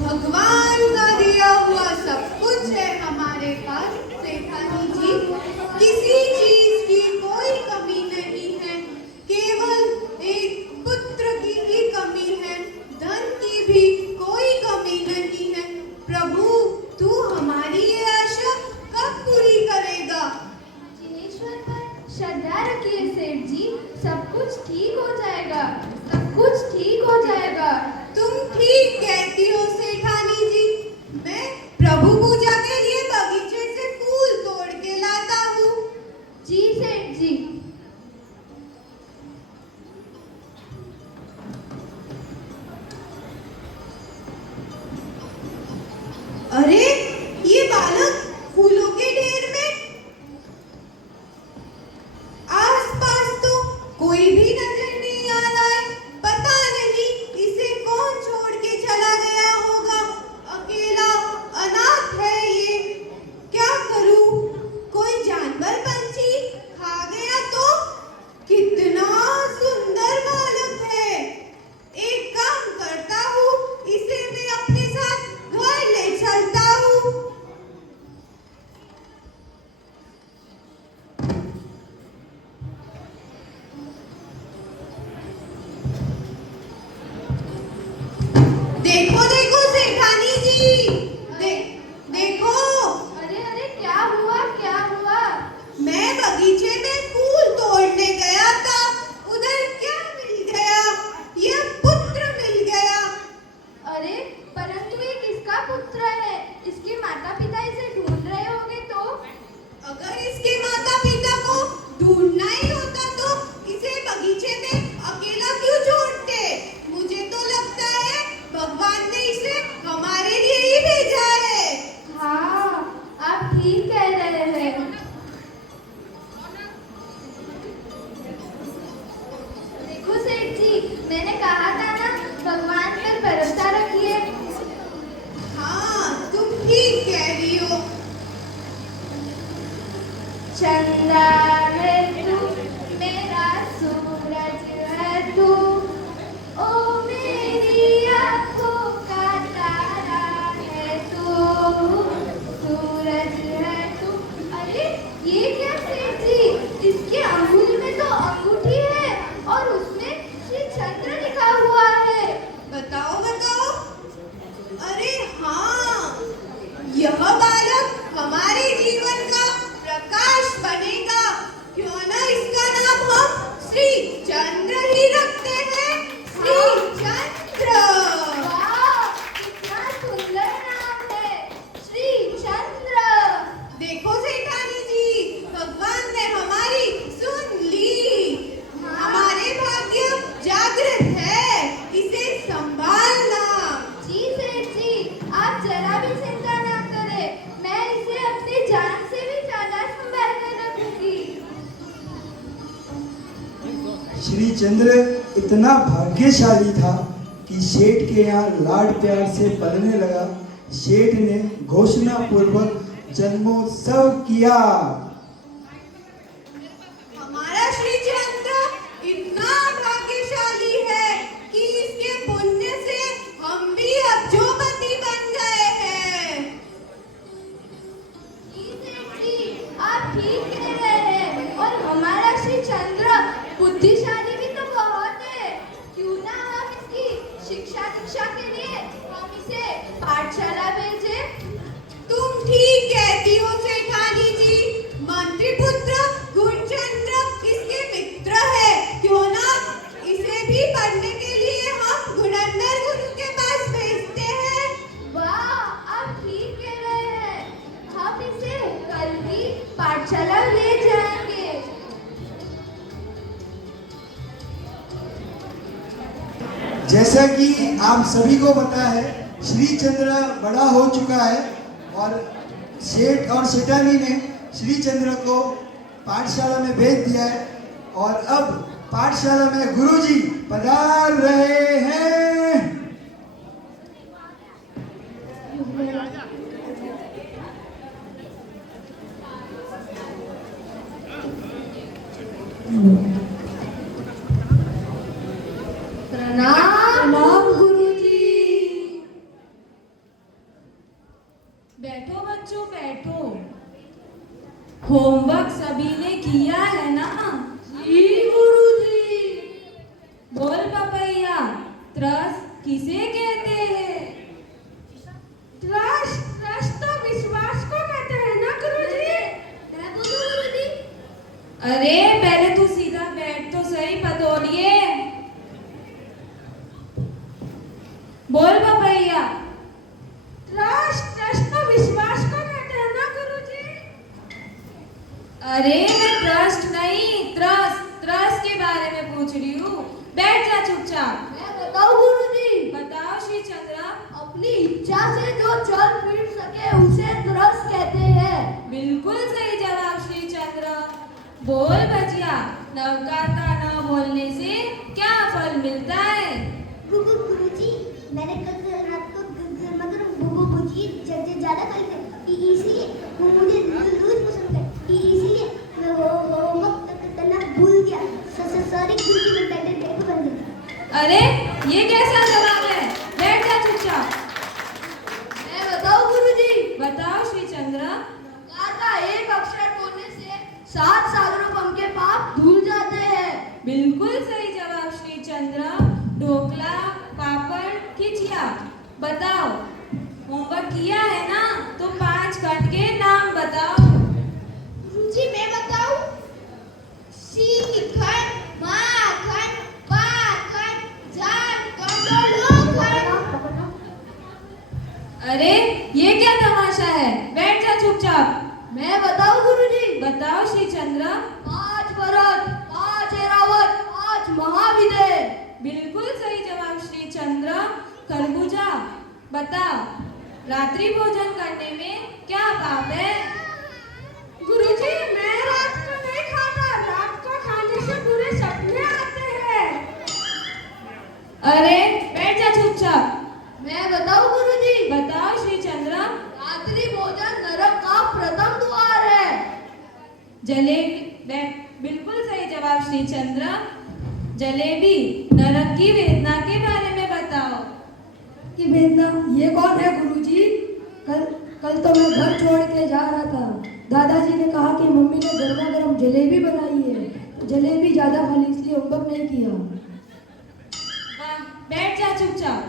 भगवान का दिया हुआ सब कुछ है हमारे पास सेठानी जी, किसी चीज की कोई कमी नहीं है, केवल एक पुत्र की ही कमी है, धन की भी कोई कमी नहीं है। प्रभु तू हमारी ये आशा कब पूरी करेगा? जिनेश्वर पर श्रद्धा रखिए सेठ जी, सब कुछ ठीक हो जाएगा, सब कुछ ठीक हो जाएगा। तुम ठीक कहती हो सेठानी जी। मैं प्रभु पूजा के लिए बगीचे से फूल तोड़ के लाता हूँ। जी सेठ जी। अरे ये बालक फूलों के ढेर में, आसपास तो कोई भी नजर नहीं आ रहा है। पता नहीं इसे कौन छोड़ के चला गया होगा। अकेला अनाथ है ये, क्या करूं? कोई जानवर पंछी खा गया तो? कितना सुंदर बालक है। एक काम करता हूँ, इसे मैं अपने साथ घर ले चलता हूँ। देखो देखो सेठानी जी, देखो। अरे अरे क्या हुआ, क्या हुआ? मैं बगीचे में फूल तोड़ने गया था, उधर क्या मिल गया? यह पुत्र मिल गया। अरे परंतु ये किसका पुत्र है? इसके माता पिता इसे ढूंढ रहे होंगे तो? अगर इसके माता पिता को ढूंढना ही होता तो इसे बगीचे में अकेला क्यों छोड़ते? मुझे तो लगता है भगवान ने इसे हमारे लिए ही भेजा है। हाँ, आप ठीक कह रहे हैं। देखो सेठ जी, मैंने कहा था ना, भगवान पर भरोसा रखिए। हाँ, तुम ठीक कह रही हो। चंदा है तू, मेरा सूरज है तू, ओ मेरी आँखों का तारा है तू, सूरज है तू। अरे ये क्या सेठ जी, इसके अंगुल में तो अंगूठी है और उसमें श्री चंद्र लिखा हुआ है। बताओ बताओ। अरे हाँ, यह बालक हमारे जीवन का प्रकाश बनेगा। क्यों ना इसका नाम हम श्री चंद्र ही रखते हैं। श्री चंद्र। वाह, कितना सुंदर नाम है, श्री चंद्र। देखो सेठानी जी, भगवान ने हमारी सुन ली। हमारे भाग्य जागृत है, इसे संभालना। जी सेठ जी, आप जरा भी चिंता ना करें, मैं इसे अपनी जान से भी ज्यादा संभाल कर रखूंगी। श्री चंद्र इतना भाग्यशाली था कि सेठ के यहाँ लाड प्यार से पलने लगा। सेठ ने घोषणा पूर्वक जन्मोत्सव किया। हमारा श्री चंद्र इतना भाग्यशाली है कि इसके पुण्य से हम भी अब्जोपति बन गए हैं। जी सेठ जी, आप ठीक कह रहे हैं, और हमारा श्री चंद्र बुद्धिशाली भी तो बहुत है। क्यों ना हम इसकी शिक्षा दीक्षा के लिए हम इसे पाठशाला भेजें? तुम ठीक कहती हो सेठानी जी। मंत्री पुत्र गुणचंद्र इसके मित्र है। क्यों ना इसे भी पढ़ने के लिए हम गुणंदर गुरु के पास भेजते हैं। वाह, आप ठीक कह रहे हैं, हम इसे कल ही पाठशाला ले जाएंगे। जैसा कि आप सभी को पता है, श्री चंद्र बड़ा हो चुका है और सेठ और सेठानी ने श्री चंद्र को पाठशाला में भेज दिया है और अब पाठशाला में गुरुजी पधार रहे हैं। प्रणाम गुरुजी। बैठो बच्चों बैठो। होमवर्क सभी ने किया है ना? जी गुरुजी। बोल पपैया, त्रस किसे कहते हैं? ट्रस्ट तो विश्वास को कहते हैं ना गुरुजी? मैं बोलूं गुरुजी? अरे पहले तू सीधा बैठ तो सही पतोड़िए। बोल पपैया। ट्रस्ट तो विश्वास को कहते हैं ना गुरुजी? अरे मैं ट्रस्ट नहीं त्रस के बारे में पूछ रही हूँ। बैठ जा चुपचाप। मैं बताऊं गुरुजी? बताओ श्री चंद्रा। अपनी इच्छा से जो चल फिर सके उसे ट्रस्ट कहते हैं। बिल्कुल सही जवाब श्री चंद्र। बोल बचिया, नवकार का न बोलने से क्या फल मिलता है? गुरुजी, मैंने कल रात को मतलब बुजी ज्यादा खाई थी, इसलिए वो मुझे दूध पसंद है, इसलिए मैं वो होमवर्क करना भूल गया। सॉरी गुरुजी, मैं बेटे बन गया। अरे ये कैसा जवाब है? बैठ जा चुपचाप। मैं बताऊं गुरुजी? बताओ श्री चंद्र। कार का एक अक्षर बोलने से 7 सागरों के पाप धुल जाते हैं। बिल्कुल सही जवाब श्री चंद्र। ढोकला, पापड़, खिचिया। बताओ, होमवर्क किया है ना? तो 5 खंड के नाम बताओ। गुरुजी मैं बताऊं? खंड, खंड, जान खंड। अरे ये क्या तमाशा है? बैठ जा चुपचाप। मैं बताऊं गुरुजी? बताओ श्री चंद्र। 5 भरत, 5 ऐरावत, 5 महाविद्य। बिल्कुल सही जवाब श्री चंद्र। खरबूजा, बताओ, रात्रि भोजन करने में क्या पाप है? गुरुजी मैं रात को नहीं खाता, रात को खाने से बुरे सपने आते हैं। अरे बैठ जा चुपचाप। मैं बताऊं गुरुजी? बताओ श्री चंद्र। रात्रि भोजन नरक का प्रथम द्वार है। जलेबी, बिल्कुल सही जवाब श्री चंद्र। जलेबी, नरक की वेदना के बारे में बताओ। की वेदना ये कौन है गुरुजी? कल तो मैं घर छोड़ के जा रहा था, दादाजी ने कहा कि मम्मी ने गर्मा गर्म जलेबी बनाई है, तो जलेबी ज्यादा खा ली इसलिए होमवर्क नहीं किया। बैठ जा चुपचाप।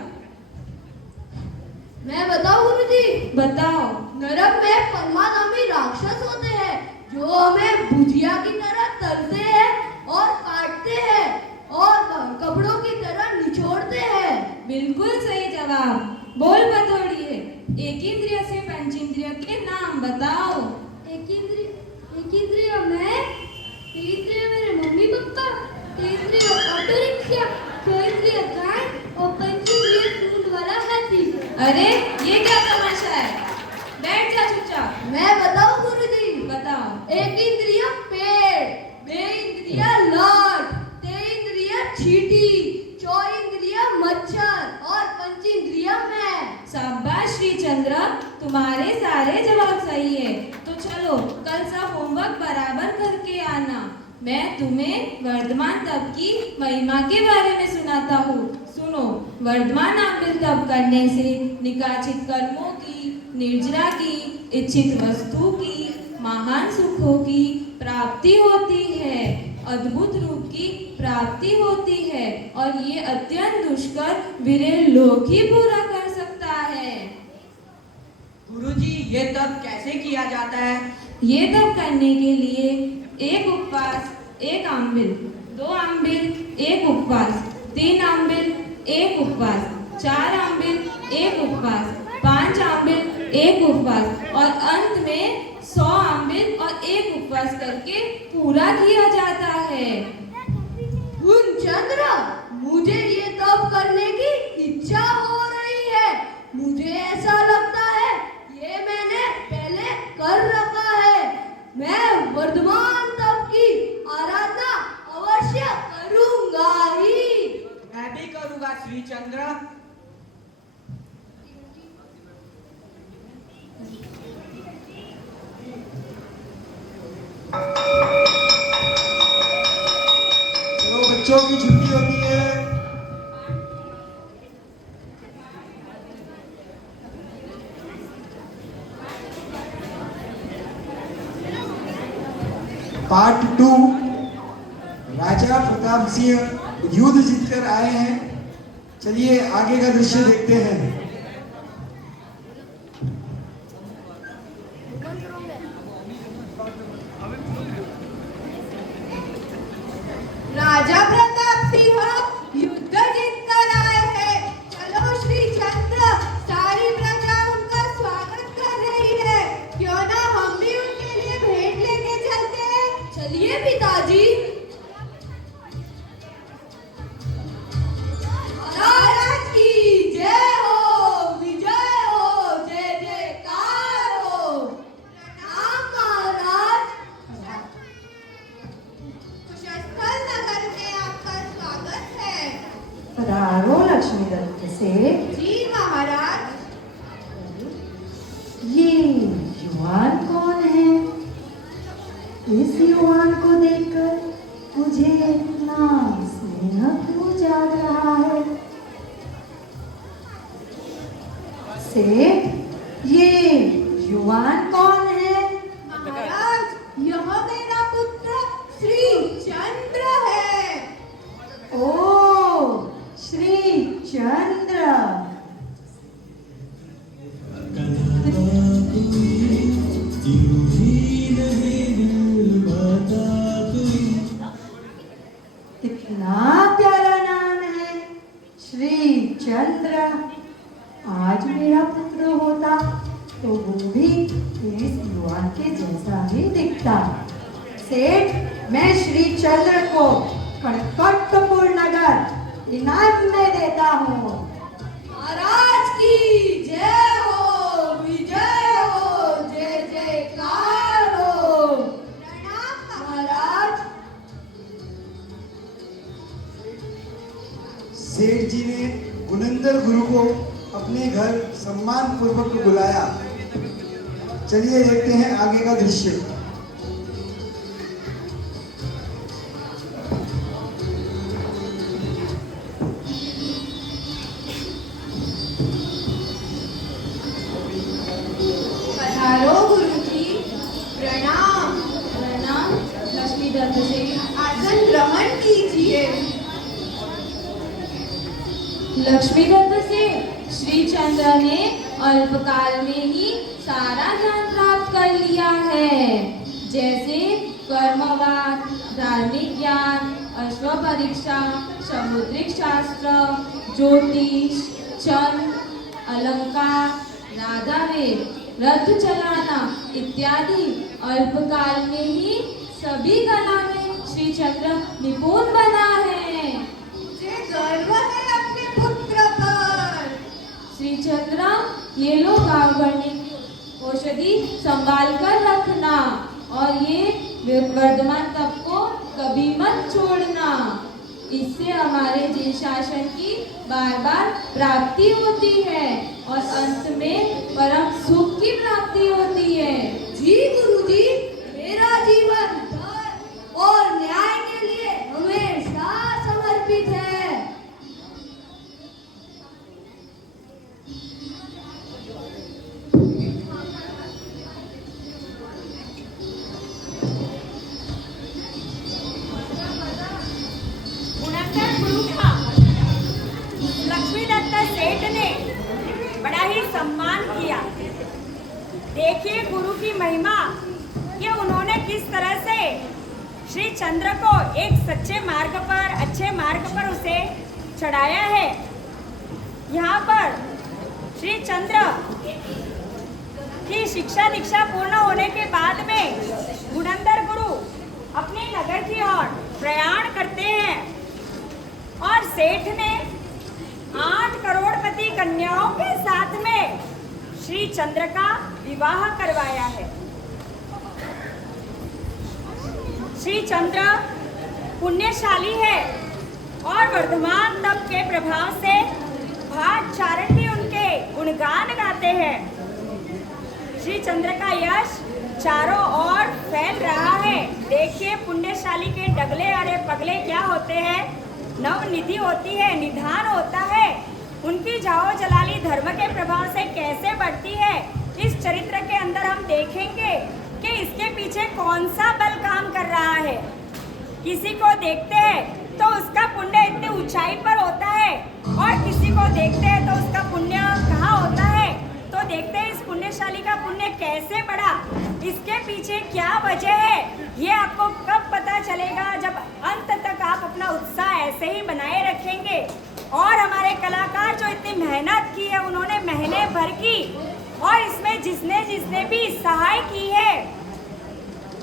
मैं बताऊं गुरुजी? बताओ। नरक में परमाधामी राक्षस होते हैं जो हमें भुजिया की तरह तलते हैं और काटते हैं और कपड़ों की तरह निचोड़ते हैं। बिल्कुल सही जवाब। बोल बतौड़िए, एक इंद्रिय से पंचेंद्रिय के नाम बताओ। एक इंद्रिय मैं, इंद्रिय मेरे मम्मी पापा, इंद्रिय ऑटो रिक्शा, इंद्रिय गाय और पंचेंद्रिय सूंड वाला हाथी। अरे ये क्या तमाशा है? बैठ जा चुपचाप। मैं बताऊं गुरुजी? बताओ। एक इंद्रिय पेड़, बे इंद्रिय लाट, ते इंद्रिय चींटी, चौ इंद्रिय मच्छर और पंचेंद्रिय मैं। शाबाश श्री चंद्र, तुम्हारे सारे जवाब सही है। तो चलो कल सब होमवर्क बराबर करके आना। मैं तुम्हें वर्धमान तप की महिमा के बारे में सुनाता हूँ। सुनो, वर्धमान आंबिल तप करने से निकाचित कर्मों की, निर्जरा की, इच्छित वस्तु की, महान सुखों की प्राप्ति होती है, अद्भुत रूप की प्राप्ति होती है और ये अत्यंत दुष्कर विरल लोग ही पूरा कर सकता है। गुरुजी ये तप कैसे किया जाता है? ये तप करने के लिए 1 उपवास 1 आंबिल, 2 आंबिल 1 उपवास, 3 आंबिल 1 उपवास, 4 आंबिल 1 उपवास, 5 आंबिल 1 उपवास और अंत में 100 आंबिल और 1 उपवास करके पूरा किया जाता है। चंद्र, मुझे ये तप करने की इच्छा हो रही है। मुझे ऐसा लगता है ये मैंने बच्चों की छुट्टी होती है। पार्ट 2 राजा प्रताप सिंह युद्ध जीतकर आए हैं। चलिए आगे का दृश्य देखते हैं। राजा प्रताप सिंह युद्ध जीतकर आए हैं। चलो श्री चंद्र, सारी प्रजा उनका स्वागत कर रही है। क्यों ना हम भी उनके लिए भेंट लेके चलते हैं। चलिए पिताजी। महाराज की जय हो, विजय हो, जय जयकार हो। प्रणाम महाराज। कुशस्थल नगर में आपका स्वागत है। पधारो लक्ष्मी दत्त सेठ। जी महाराज। ये युवान कौन है? इस युवान को देखकर मुझे इतना स्नेह क्यों जाग रहा है? सेठ, ये युवान कौन है? महाराज, यह मेरा पुत्र श्री चंद्र है। ओ, श्री चंद्र। कितना प्यारा नाम है, श्री चंद्र। आज मेरा पुत्र होता तो वो भी इस युवान के जैसा ही दिखता। सेठ, मैं श्री चंद्र को कड़कटपुर नगर इनाम में देता हूँ। महाराज की जय हो, विजय हो, जय जयकार हो। प्रणाम महाराज। सेठ जी ने गुणेंद्र गुरु को अपने घर सम्मान पूर्वक बुलाया। चलिए देखते हैं आगे का दृश्य। पधारो गुरुजी। प्रणाम। प्रणाम लक्ष्मी दत्त सेठ। आसन ग्रहण कीजिए। लक्ष्मी दत्त सेठ, श्री चंद्र ने अल्पकाल में ही सारा ज्ञान प्राप्त कर लिया है, जैसे कर्मवाद, धार्मिक ज्ञान, अश्व परीक्षा, समुद्रिक शास्त्र, ज्योतिष, चंद, अलंकार, राधावेद, रथ चलाना इत्यादि अल्पकाल में ही सभी कला में श्री चंद्र निपुण बना है। मुझे गर्व है अपने पुत्र पर। श्री चंद्र, ये लो गाँव भरने की औषधि संभाल कर रखना और ये वर्धमान तप को कभी मत छोड़ना। इससे हमारे जिन शासन की बार बार प्राप्ति होती है और अंत में परम सुख की प्राप्ति होती है। जी गुरुजी, मेरा जीवन धर्म और न्याय के लिए हमेशा समर्पित है। गुणेंद्र गुरु का लक्ष्मी दत्त सेठ ने बड़ा ही सम्मान किया। देखिए गुरु की महिमा कि उन्होंने किस तरह से श्री चंद्र को एक सच्चे मार्ग पर, अच्छे मार्ग पर उसे चढ़ाया है। यहाँ पर श्री चंद्र की शिक्षा दीक्षा पूर्ण होने के बाद में गुणेंद्र गुरु अपने नगर की ओर प्रयाण करते हैं और सेठ ने 8 करोड़पति कन्याओं के साथ में श्री चंद्र का विवाह करवाया है। श्री चंद्र पुण्यशाली है और वर्धमान तप के प्रभाव से भाटचारण भी उनके गुणगान गाते हैं। श्री चंद्र का यश चारों ओर फैल रहा है। देखिए पुण्यशाली के डगले अरे पगले क्या होते हैं। नवनिधि होती है, निधान होता है। उनकी जाओ जलाली धर्म के प्रभाव से कैसे बढ़ती है, इस चरित्र के अंदर हम देखेंगे कि इसके पीछे कौन सा बल काम कर रहा है। किसी को देखते हैं तो उसका पुण्य इतनी ऊंचाई पर होता है और किसी को देखते हैं तो उसका पुण्य कहाँ होता है। तो देखते हैं इस पुण्यशाली का पुण्य कैसे बढ़ा, इसके पीछे क्या वजह है। ये आपको कब पता चलेगा, जब अंत तक आप अपना उत्साह ऐसे ही बनाए रखेंगे। और हमारे कलाकार जो इतनी मेहनत की है, उन्होंने महीने भर की, और इसमें जिसने जिसने भी सहाय की है,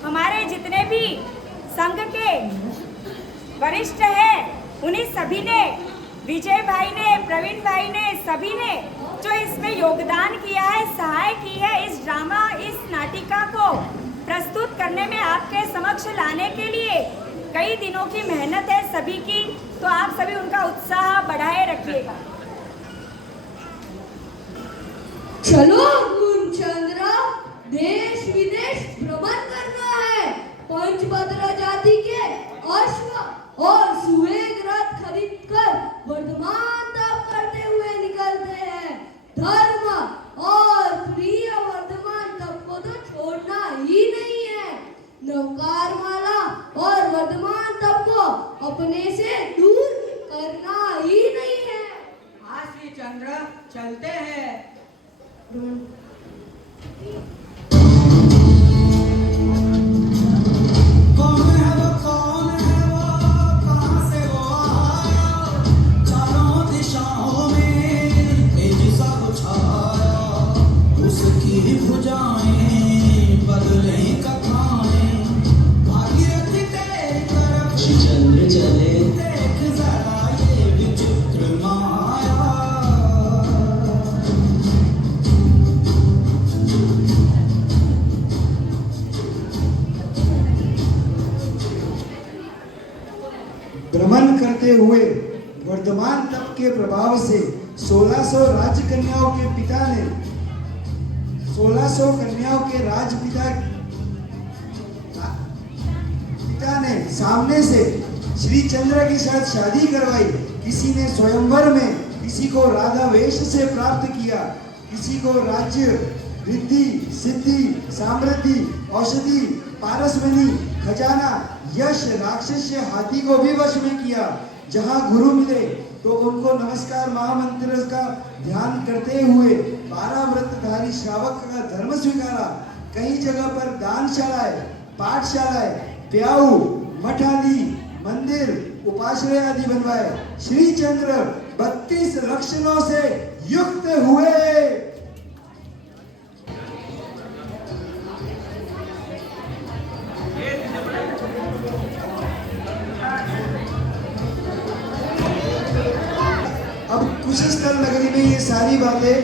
हमारे जितने भी संघ के वरिष्ठ हैं, उन्हीं सभी ने, विजय भाई ने, प्रवीण भाई ने, सभी ने जो इसमें योगदान किया है, सहाय की है इस ड्रामा, इस नाटिका को प्रस्तुत करने में आपके समक्ष लाने के लिए। कई दिनों की मेहनत है सभी की, तो आप सभी उनका उत्साह बढ़ाए रखिएगा। चलो मुनचंद्रा, देश विदेश भ्रमण करना है। पंचभद्र जाति के अश्व और सुवेग रथ खरीद कर वर्धमान तप करते हुए निकलते हैं। धर्म और प्रिय वर्धमान तप को तो छोड़ना ही नहीं है। नवकार माला और वर्धमान तप को अपने से दूर करना ही नहीं है। हाँ श्री चंद्र, चलते हैं। भ्रमण करते हुए वर्धमान तप के प्रभाव से 1600 राजकन्याओं के पिता ने 1600 कन्याओं के राजपिता ने सामने से श्री चंद्र के साथ शादी करवाई। किसी ने स्वयंवर में किसी को राधा वेश से प्राप्त किया, किसी को राज्य, रिद्धि, सिद्धि, सामृद्धि, औषधि, पारसमणि, खजाना, यश, राक्षस, हाथी को भी वश में किया। जहां गुरु मिले तो उनको नमस्कार महामंत्र का ध्यान करते हुए 12 व्रतधारी श्रावक का धर्म स्वीकारा। कई जगह पर दानशालाएं, पाठशालाएं, प्याऊ, मठ आदि, मंदिर, उपाश्रय आदि बनवाए। श्री चंद्र 32 लक्षणों से युक्त हुए। अब कुशस्थल नगरी में ये सारी बातें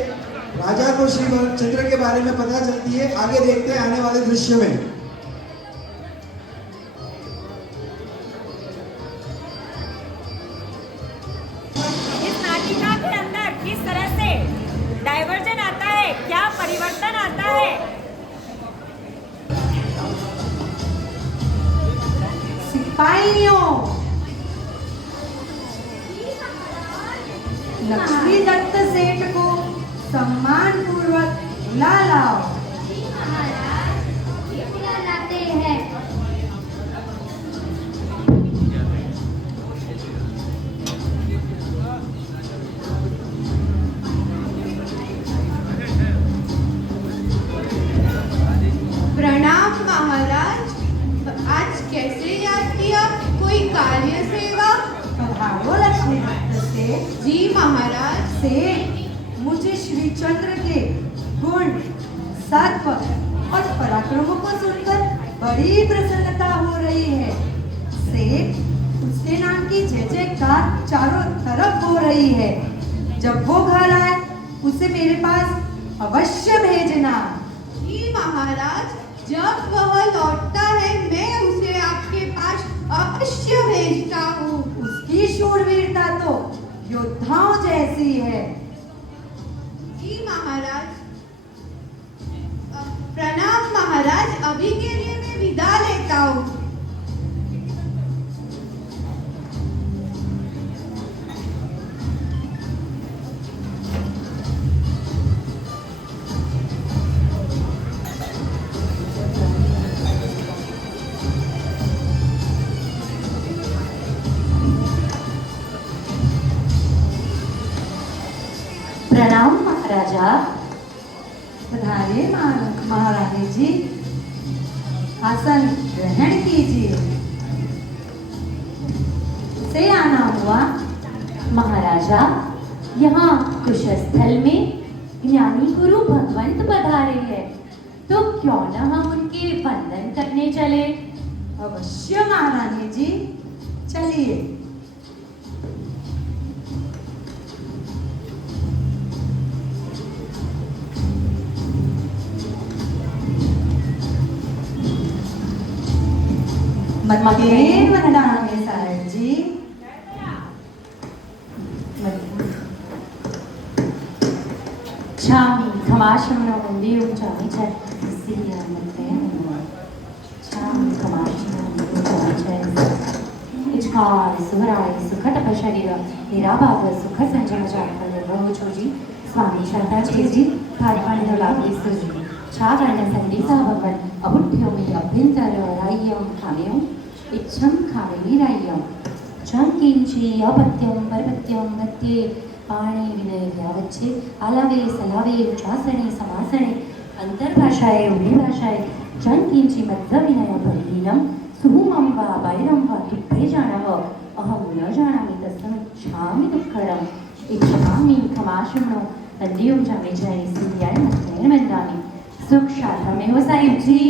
राजा को श्री चंद्र के बारे में पता चलती है। आगे देखते हैं आने वाले दृश्य में। इस नाटिका के अंदर किस तरह से डायवर्जन आता है, क्या परिवर्तन आता है। सिपाहियों, लक्ष्मी दत्त सेठ को सम्मान पूर्वक बुला लाओ। लाते हैं। प्रणाम महाराज, आज कैसे याद किया? कोई कार्य सेवा? पधारो लक्ष्मी दत्त सेठ। जी महाराज। सेठ, मुझे श्री चंद्र के गुण, सत्व और पराक्रमों को सुनकर बड़ी प्रसन्नता हो रही है। सेठ, उसके नाम की जय जयकार चारों तरफ हो रही है। जब वो घर आए उसे मेरे पास अवश्य भेजना। जी महाराज, जब वह लौटता है मैं उसे आपके पास अवश्य भेजता हूँ। उसकी शूरवीरता तो योद्धाओं जैसी है। जी महाराज। प्रणाम महाराज। महाराज, अभी के लिए मैं विदा लेता हूँ। प्रणाम महाराजा। पधारिए महारानी जी, आसन ग्रहण कीजिए। से आना हुआ महाराजा, यहाँ कुशस्थल में ज्ञानी गुरु भगवंत पधारे हैं, तो क्यों न हम उनके वंदन करने चले। अवश्य महारानी जी, चलिए। मत्तेन वंदनामि साहेब जी। Chami, Kamashana, and Leo Chami, Cecilia, and family. Chami, Kamashana, and Leo Ichkar, Surai, Sukata Sharira, Nirababa, Sukha Sanjana Jaka, Rojoji, Swami Shanta Chesi, Parvana Lavi Suji, Chavana Sandisa Baban, Abutyomi, Abinta, Rayam, Kamio, Icham Kami Rayam, Chankinchi, Abatyam, Parvatyam, Mati. पाणी विनय व्यावच्छे आलावे सलावे उच्चासने समासने अंतर्भाषाए उभयभाषाए जंकिंची मध्य विनय परिलीनम सुहुमं वा वैरं वा दुःखे जानः अहं न जानामि तस्मिच्छामि दुःखरम् इच्छामि क्षमाशुनो तन्दियों जामे जय सिद्धियाय मत्तेन वन्दामि सुख शांतमे हो साहिब जी।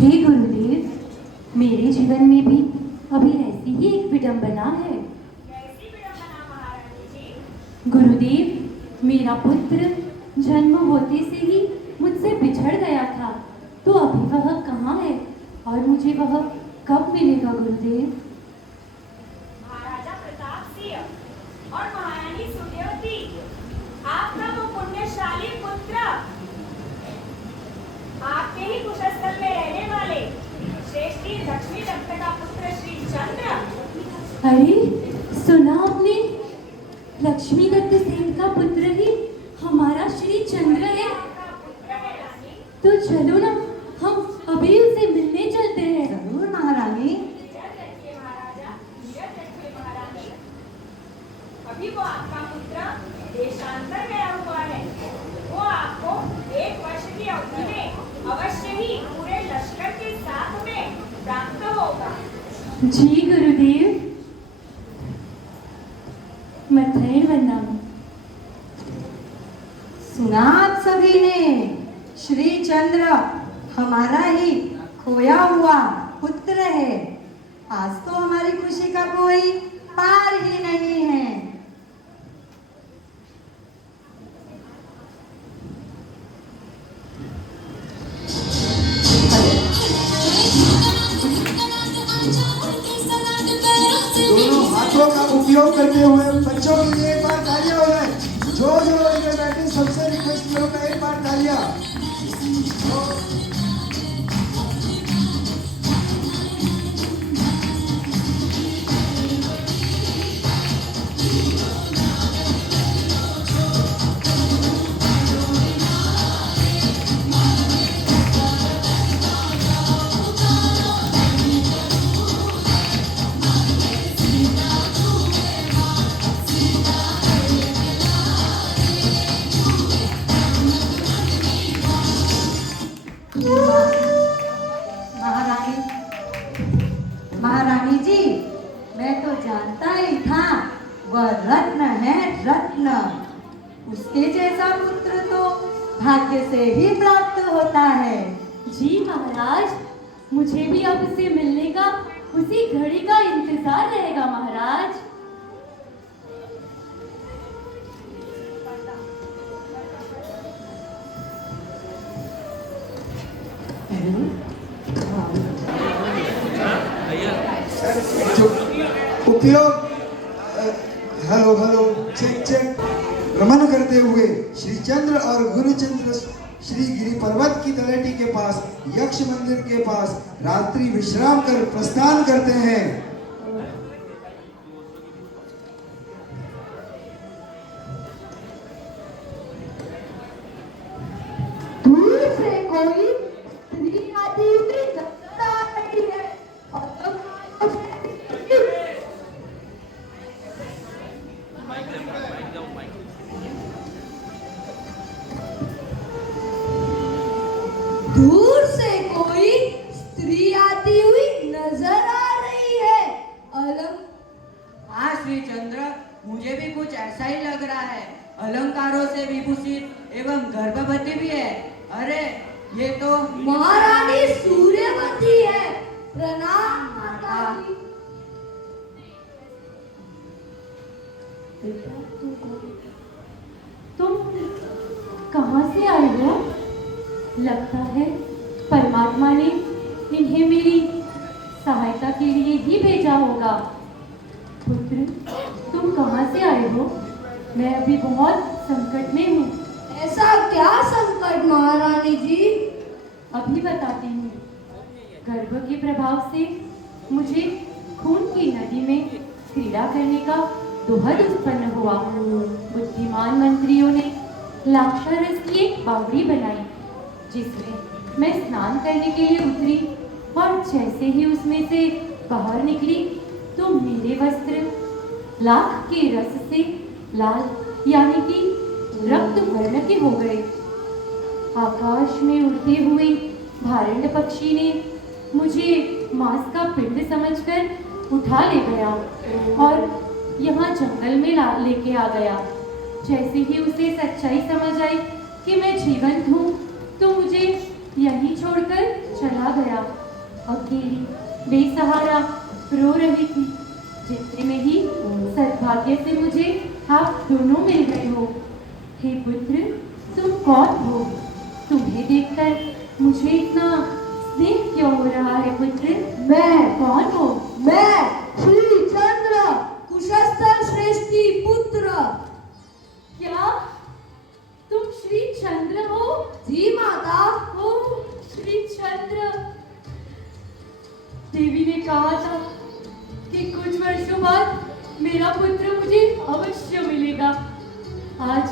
हे गुरुदेव, मेरे जीवन में भी अभी ऐसी ही एक विडंबना है। कैसी विडंबना महारानी जी? गुरुदेव, मेरा पुत्र जन्म होते से ही मुझसे बिछड़ गया था, तो अभी वह कहाँ है और मुझे वह कब मिलेगा गुरुदेव? महाराजा प्रताप सिंह और महारानी सूर्यवती, आपका वो पुण्यशाली पुत्र, आपके ही कुशस्थल में रहने वाले श्रेष्ठी लक्ष्मी दत्त का पुत्र श्री चंद्र। अरे सुना आपने? लक्ष्मी दत्त सेन का पुत्र ही हमारा श्री चंद्र है। तो चलो ना, हम अभी उसे मिलने चलते हैं। जरूर महारानी। महाराजा, अभी वो आपका पुत्र देशांतर गया हुआ है। वो आपको 1 वर्ष की अवधि में अवश्य ही पूरे लश्कर के साथ में प्राप्त होगा। जी गुरुदेव, मत्तेन वन्दामि। सुना आप सभी ने, श्री चंद्र हमारा ही खोया हुआ पुत्र है। आज तो हमारी खुशी का कोई पार ही नहीं है। दोनों हाथों का उपयोग करते हुए बच्चों के लिए एक बार तालियां हो जाए। जो इधर बैठे सबसे रिक्वेस्ट करूंगा, एक बार तालियां। महारानी जी, मैं तो जानता ही था वह रत्न है, रत्न। उसके जैसा पुत्र तो भाग्य से ही प्राप्त होता है। जी महाराज, मुझे भी अब उससे मिलने का उसी घड़ी का इंतजार रहेगा महाराज। जो उपयोग हेलो हेलो चेक चेक भ्रमण करते हुए श्री चंद्र और गुरुचंद्र श्री गिरि पर्वत की तलहटी के पास यक्ष मंदिर के पास रात्रि विश्राम कर प्रस्थान करते हैं। दूर से कोई स्त्री आती हुई नजर आ रही है और दूर से कोई स्त्री आती हुई नजर आ रही है। हाँ श्री चंद्र, मुझे भी कुछ ऐसा ही लग रहा है। अलंकारों से विभूषित एवं गर्भवती भी है। अरे ये तो महारानी सूर्यवती है। प्रणाम माता जी। तुम कहाँ से आए हो? लगता है परमात्मा ने इन्हें मेरी सहायता के लिए ही भेजा होगा। पुत्र, तुम कहाँ से आए हो? मैं अभी बहुत संकट में हूँ। ऐसा क्या संकट महारानी जी? अभी बताती हूँ। गर्भ के प्रभाव से मुझे खून की नदी में क्रीड़ा करने का दुहद उत्पन्न हुआ। बुद्धिमान मंत्रियों ने लाक्षारस की एक बावड़ी बनाई जिसमें मैं स्नान करने के लिए उतरी और जैसे ही उसमें से बाहर निकली तो मेरे वस्त्र लाख के रस से लाल यानी कि रक्त वर्ण के हो गए। आकाश में उड़ते हुए भारंड पक्षी ने मुझे मांस का पिंड समझकर उठा ले गया और यहाँ जंगल में लेके आ गया। जैसे ही उसे सच्चाई समझ आई कि मैं जीवंत हूँ तो मुझे यहीं छोड़कर चला गया। अकेली बेसहारा रो रही थी। जितने में ही सद्भाग्य से मुझे आप दोनों मिल गए हो। हे पुत्र, तुम कौन हो? तुम्हें देखकर मुझे इतना स्नेह क्यों हो रहा है पुत्र? मैं कौन हो? मैं श्री चंद्र कुशस्थल श्रेष्ठी पुत्र। क्या तुम श्री चंद्र हो? जी माता। ओ श्री चंद्र, देवी ने कहा था कि कुछ वर्षों बाद मेरा पुत्र मुझे अवश्य मिलेगा। आज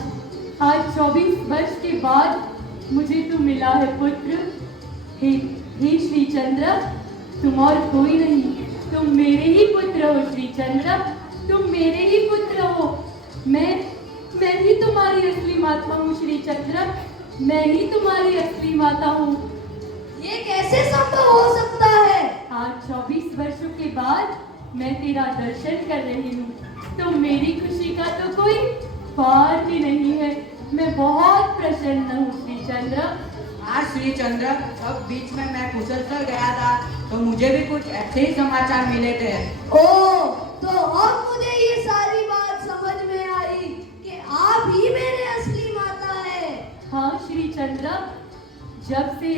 24 वर्ष के बाद मुझे तू मिला है पुत्र। हे श्री चंद्र, तुम और कोई नहीं, तुम मेरे ही पुत्र हो श्री चंद्र, तुम मेरे ही पुत्र हो। मैं ही तुम्हारी असली माता हूँ श्री चंद्र, मैं ही तुम्हारी असली माता हूँ। ये कैसे संभव हो सकता है? आज 24 वर्षों के बाद मैं तेरा दर्शन कर रही हूँ तो मेरी खुशी का तो कोई पार भी नहीं है। मैं बहुत प्रसन्न हूँ श्री चंद्र। हाँ श्री चंद्र, अब बीच में मैं कुशलस्थल गया था तो मुझे भी कुछ ऐसे ही समाचार मिले थे। ओ, तो अब मुझे ये सारी बात समझ में आई कि आप ही मेरे असली माता है। हाँ श्री चंद्र, जब से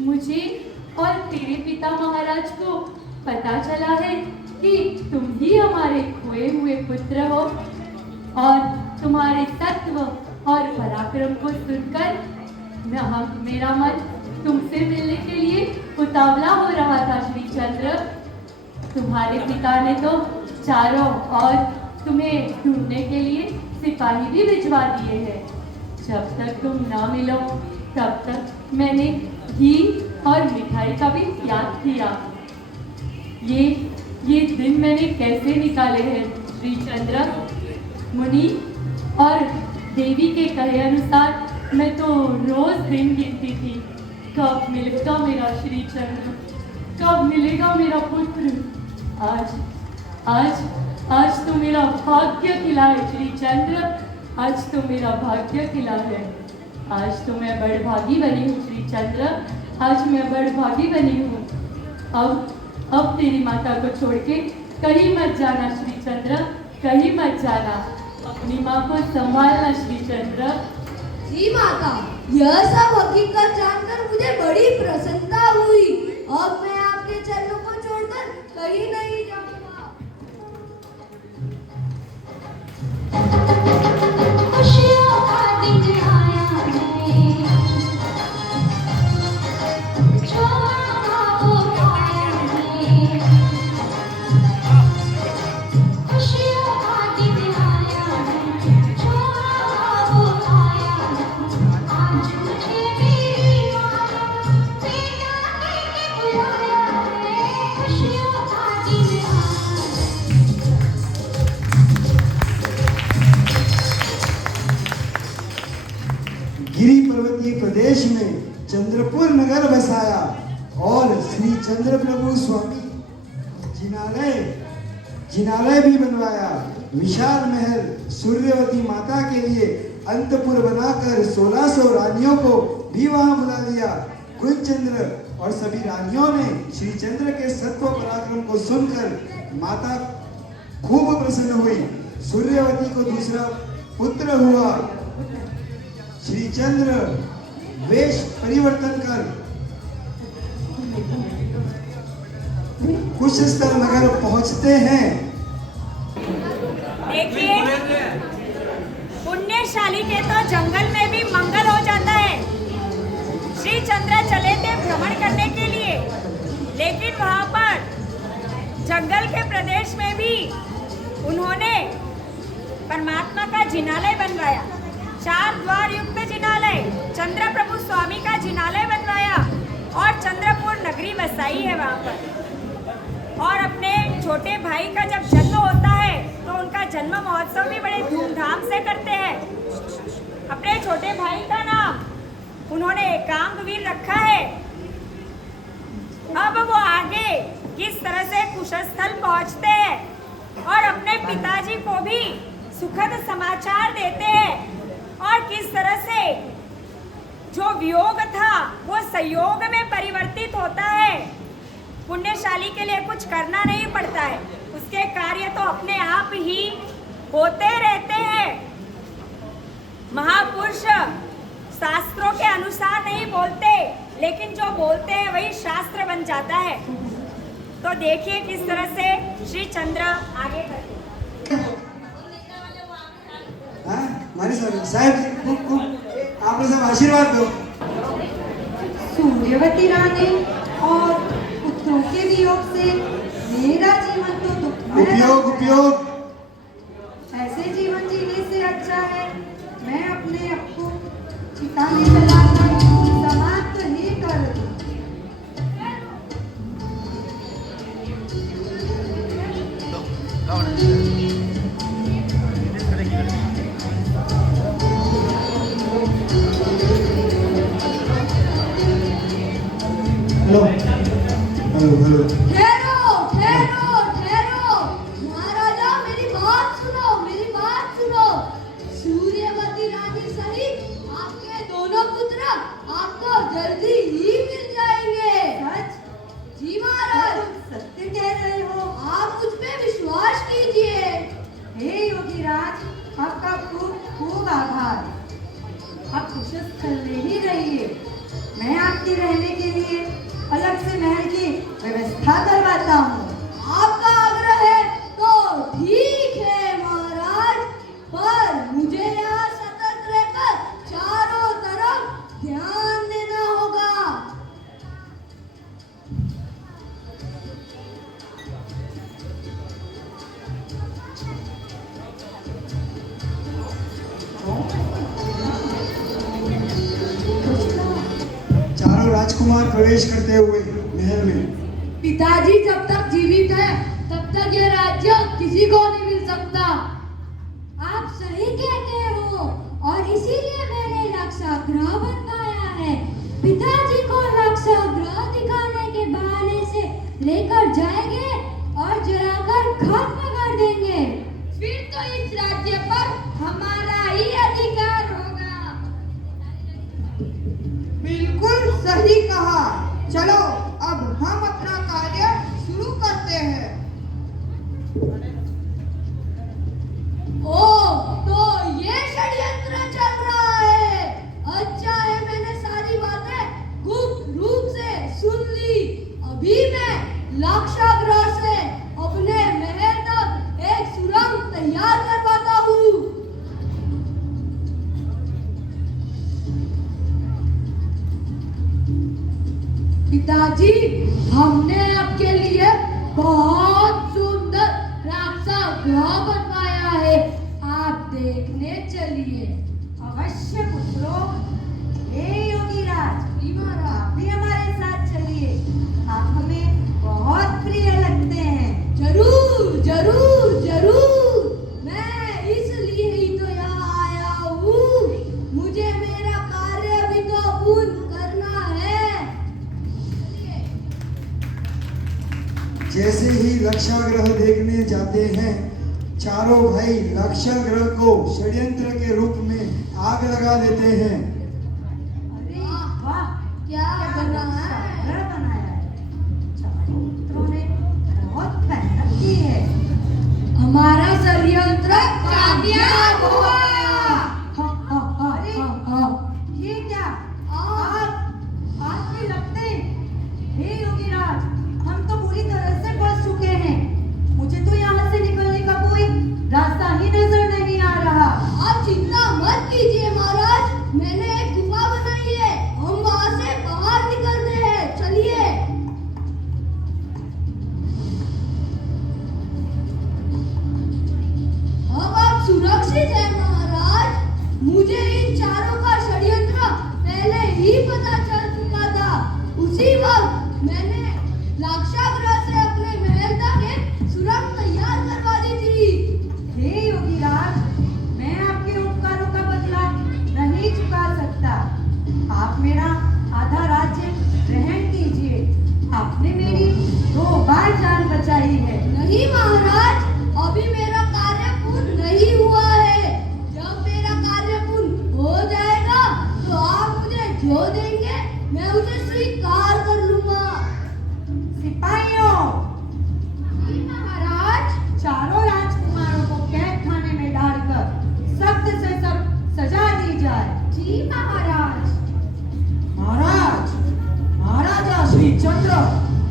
मुझे और तेरे पिता महाराज को पता चला है कि तुम ही हमारे खोए हुए पुत्र हो और तुम्हारे तत्व और पराक्रम को सुनकर मेरा मन तुमसे मिलने के लिए उतावला हो रहा था श्री चंद्र। तुम्हारे पिता ने तो चारों और तुम्हें ढूंढने के लिए सिपाही भी भिजवा दिए हैं। जब तक तुम ना मिलो तब तक मैंने घी और मिठाई का भी त्याग किया। ये दिन मैंने कैसे निकाले हैं श्री चंद्र? मुनि और देवी के कहे अनुसार मैं तो रोज दिन गिनती थी, कब मिलेगा मेरा श्री चंद्र, कब मिलेगा मेरा पुत्र। आज तो मेरा भाग्य खिला है श्री चंद्र, आज तो मेरा भाग्य खिला है। आज तो मैं बड़भागी बनी हूँ श्री चंद्र, आज मैं बड़भागी बनी हूँ। अब तेरी माता को छोड़ के कहीं मत जाना श्रीचंद्र, कहीं मत जाना। अपनी माँ को संभालना श्रीचंद्र। जी माता, यह सब हकीकत जानकर मुझे बड़ी प्रसन्नता हुई। अब मैं आपके चरणों को छोड़कर कहीं नहीं जाऊंगा। खुशियों का दिन आया है, छोड़ा वो आया है। खुशियों का दिन आया है, छोड़ा वो आया है। आज मुझे मेरी माँ ने बेटा कह के बुलाया है। खुशियों का दिन आया है। गिरी पर्वतीय प्रदेश में चंद्रपुर नगर बसाया और श्री चंद्र प्रभु स्वामी जिनालय भी बनवाया। विशाल महल सूर्यवती माता के लिए अंतपुर बनाकर 1600 रानियों को भी वहां बुला लिया। कुंचंद्र और सभी रानियों ने श्री चंद्र के सत्व पराक्रम को सुनकर माता खूब प्रसन्न हुई। सूर्यवती को दूसरा पुत्र हुआ। श्री चंद्र वेश परिवर्तन कर कुशस्थल नगर पहुंचते हैं। देखिए, पुण्यशाली के तो जंगल में भी मंगल हो जाता है। श्री चंद्र चले थे भ्रमण करने के लिए, लेकिन वहां पर जंगल के प्रदेश में भी उन्होंने परमात्मा का जिनालय बनवाया। 4 द्वार युक्त जिनालय, चंद्र प्रभु स्वामी का जिनालय बनवाया और चंद्रपुर नगरी बसाई है वहां पर। और अपने छोटे भाई का जब जन्म होता है तो उनका जन्म महोत्सव भी बड़े धूमधाम से करते हैं। अपने छोटे भाई का नाम उन्होंने एकांगवीर रखा है। अब वो आगे किस तरह से कुशस्थल पहुंचते हैं और अपने पिताजी को भी सुखद समाचार देते हैं और किस तरह से जो वियोग था वो संयोग में परिवर्तित होता है। पुण्यशाली के लिए कुछ करना नहीं पड़ता है, उसके कार्य तो अपने आप ही होते रहते हैं। महापुरुष शास्त्रों के अनुसार नहीं बोलते, लेकिन जो बोलते हैं वही शास्त्र बन जाता है। तो देखिए किस तरह से श्री चंद्र आगे करते हैं। हमारे साहब जी खूब आप सब आशीर्वाद दो। सूर्यवती रानी और पुत्रों के वियोग से मेरा जीवन तो दुखमय उपयोग ऐसे जीवन जीने से अच्छा है मैं अपने आप को चिता में जलाकर समाप्त ही कर दूं। हेलो ठहरो महाराजा, मेरी बात सुनो। सूर्यवती रानी सहित आपके दोनों पुत्र आपको जल्दी ही मिल जाएंगे। सच? जी महाराज, सत्य कह रहे हो? आप मुझ पे विश्वास कीजिए। हे योगीराज, आपका खूब आभार। आप कुशस्थल में ही रहिए, मैं आपके रहने के लिए अलग से महल की व्यवस्था करवाता हूँ। आपका आग्रह है तो ठीक है महाराज, पर मुझे यहाँ सतर्क रहकर चारों तरफ ध्यान देना होगा। चारों राजकुमार प्रवेश करते हुए महल में। पिताजी जब तक जीवित है तब तक यह राज्य किसी को नहीं मिल सकता। आप सही कहते हो और इसीलिए मैंने रक्षागृह बनवाया है। पिताजी को रक्षागृह दिखाने के बहाने से लेकर जाएंगे और जलाकर खत्म कर देंगे। फिर तो इस राज्य पर हमारा ही अधिकार होगा। बिल्कुल सही कहा। चलो अब हम अपना कार्य क्या बनवाया है, आप देखने चलिए। अवश्य पुत्रों। हे योगीराज, आप भी हमारे साथ चलिए। आप हमें बहुत प्रिय लगते हैं। जरूर जरूर जरूर, मैं इसलिए ही तो यहाँ आया हूँ। मुझे मेरा कार्य भी तो पूर्ण करना है। जैसे ही लक्षाग्रह देखने जाते हैं, चारों भाई लक्षाग्रह को षड्यंत्र के रूप में आग लगा देते हैं। अरे वाह, क्या बना है? सागर बनाया है। चारों पुत्रों ने बहुत मेहनत की है। हमारा षड्यंत्र कामयाब हुआ। अरे ये क्या? आग की लपटें। हे योगीराज, हम तो पूरी तरह से फंस चुके हैं। मुझे तो यहाँ से निकलने का कोई रास्ता ही नजर नहीं आ रहा। आप चिंता मत कीजिए महाराज, मैंने एक गुफा बनाई है, हम वहां से बाहर निकलते हैं, चलिए। अब आप सुरक्षित हैं महाराज। मुझे इन चारों का षड्यंत्र पहले ही पता चल चुका था। उसी वक्त मैंने लाक्षागृह से अपने महल तक एक सुरंग तैयार करवा दी थी। हे योगीराज, मैं आपके उपकारों का बदला नहीं चुका सकता। आप मेरा आधा राज्य ग्रहण कीजिए। आपने मेरी 2 बार जान बचाई है। नहीं महाराज, अभी मेरा कार्य पूर्ण नहीं हुआ है। जब मेरा कार्य पूर्ण हो जाएगा तो आप मुझे जो देंगे मैं उसे स्वीकार कर लूंगा। सिपाहियों, महाराज, चारों राजकुमारों को कैद खाने में डालकर सख्त से सख्त सजा दी जाए। जी महाराज। महाराज, महाराजा श्री चंद्र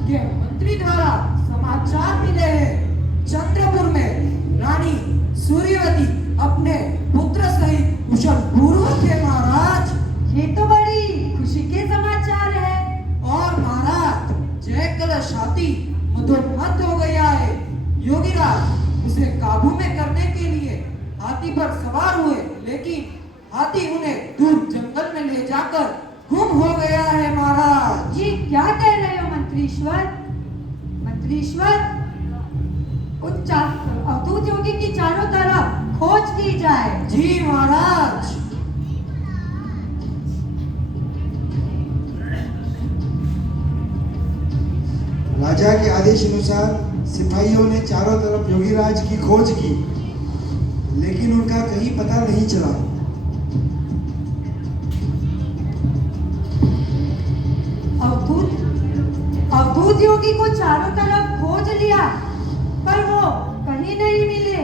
के मंत्री द्वारा समाचार मिले हैं। चंद्रपुर में रानी सूर्यवती अपने पुत्र सहित कुशल पूर्वक है महाराज। ये तो बड़ी खुशी के समाचार है। और महाराज, जय कलश हाथी मदोमद हो गया है। योगीराज उसे काबू में करने के लिए हाथी पर सवार हुए, लेकिन हाथी उन्हें दूर जंगल में ले जाकर गुम हो गया है महाराज। ये क्या कह रहे हो मंत्रीश्वर? मंत्रीश्वर, उन अवधूत योगी की चारों तरफ खोज की जाए। जी महाराज। राजा के आदेश अनुसार सिपाहियों ने चारों तरफ योगीराज की खोज की, लेकिन उनका कहीं पता नहीं चला। अवधूत योगी को चारों तरफ खोज लिया, पर वो कहीं नहीं मिले।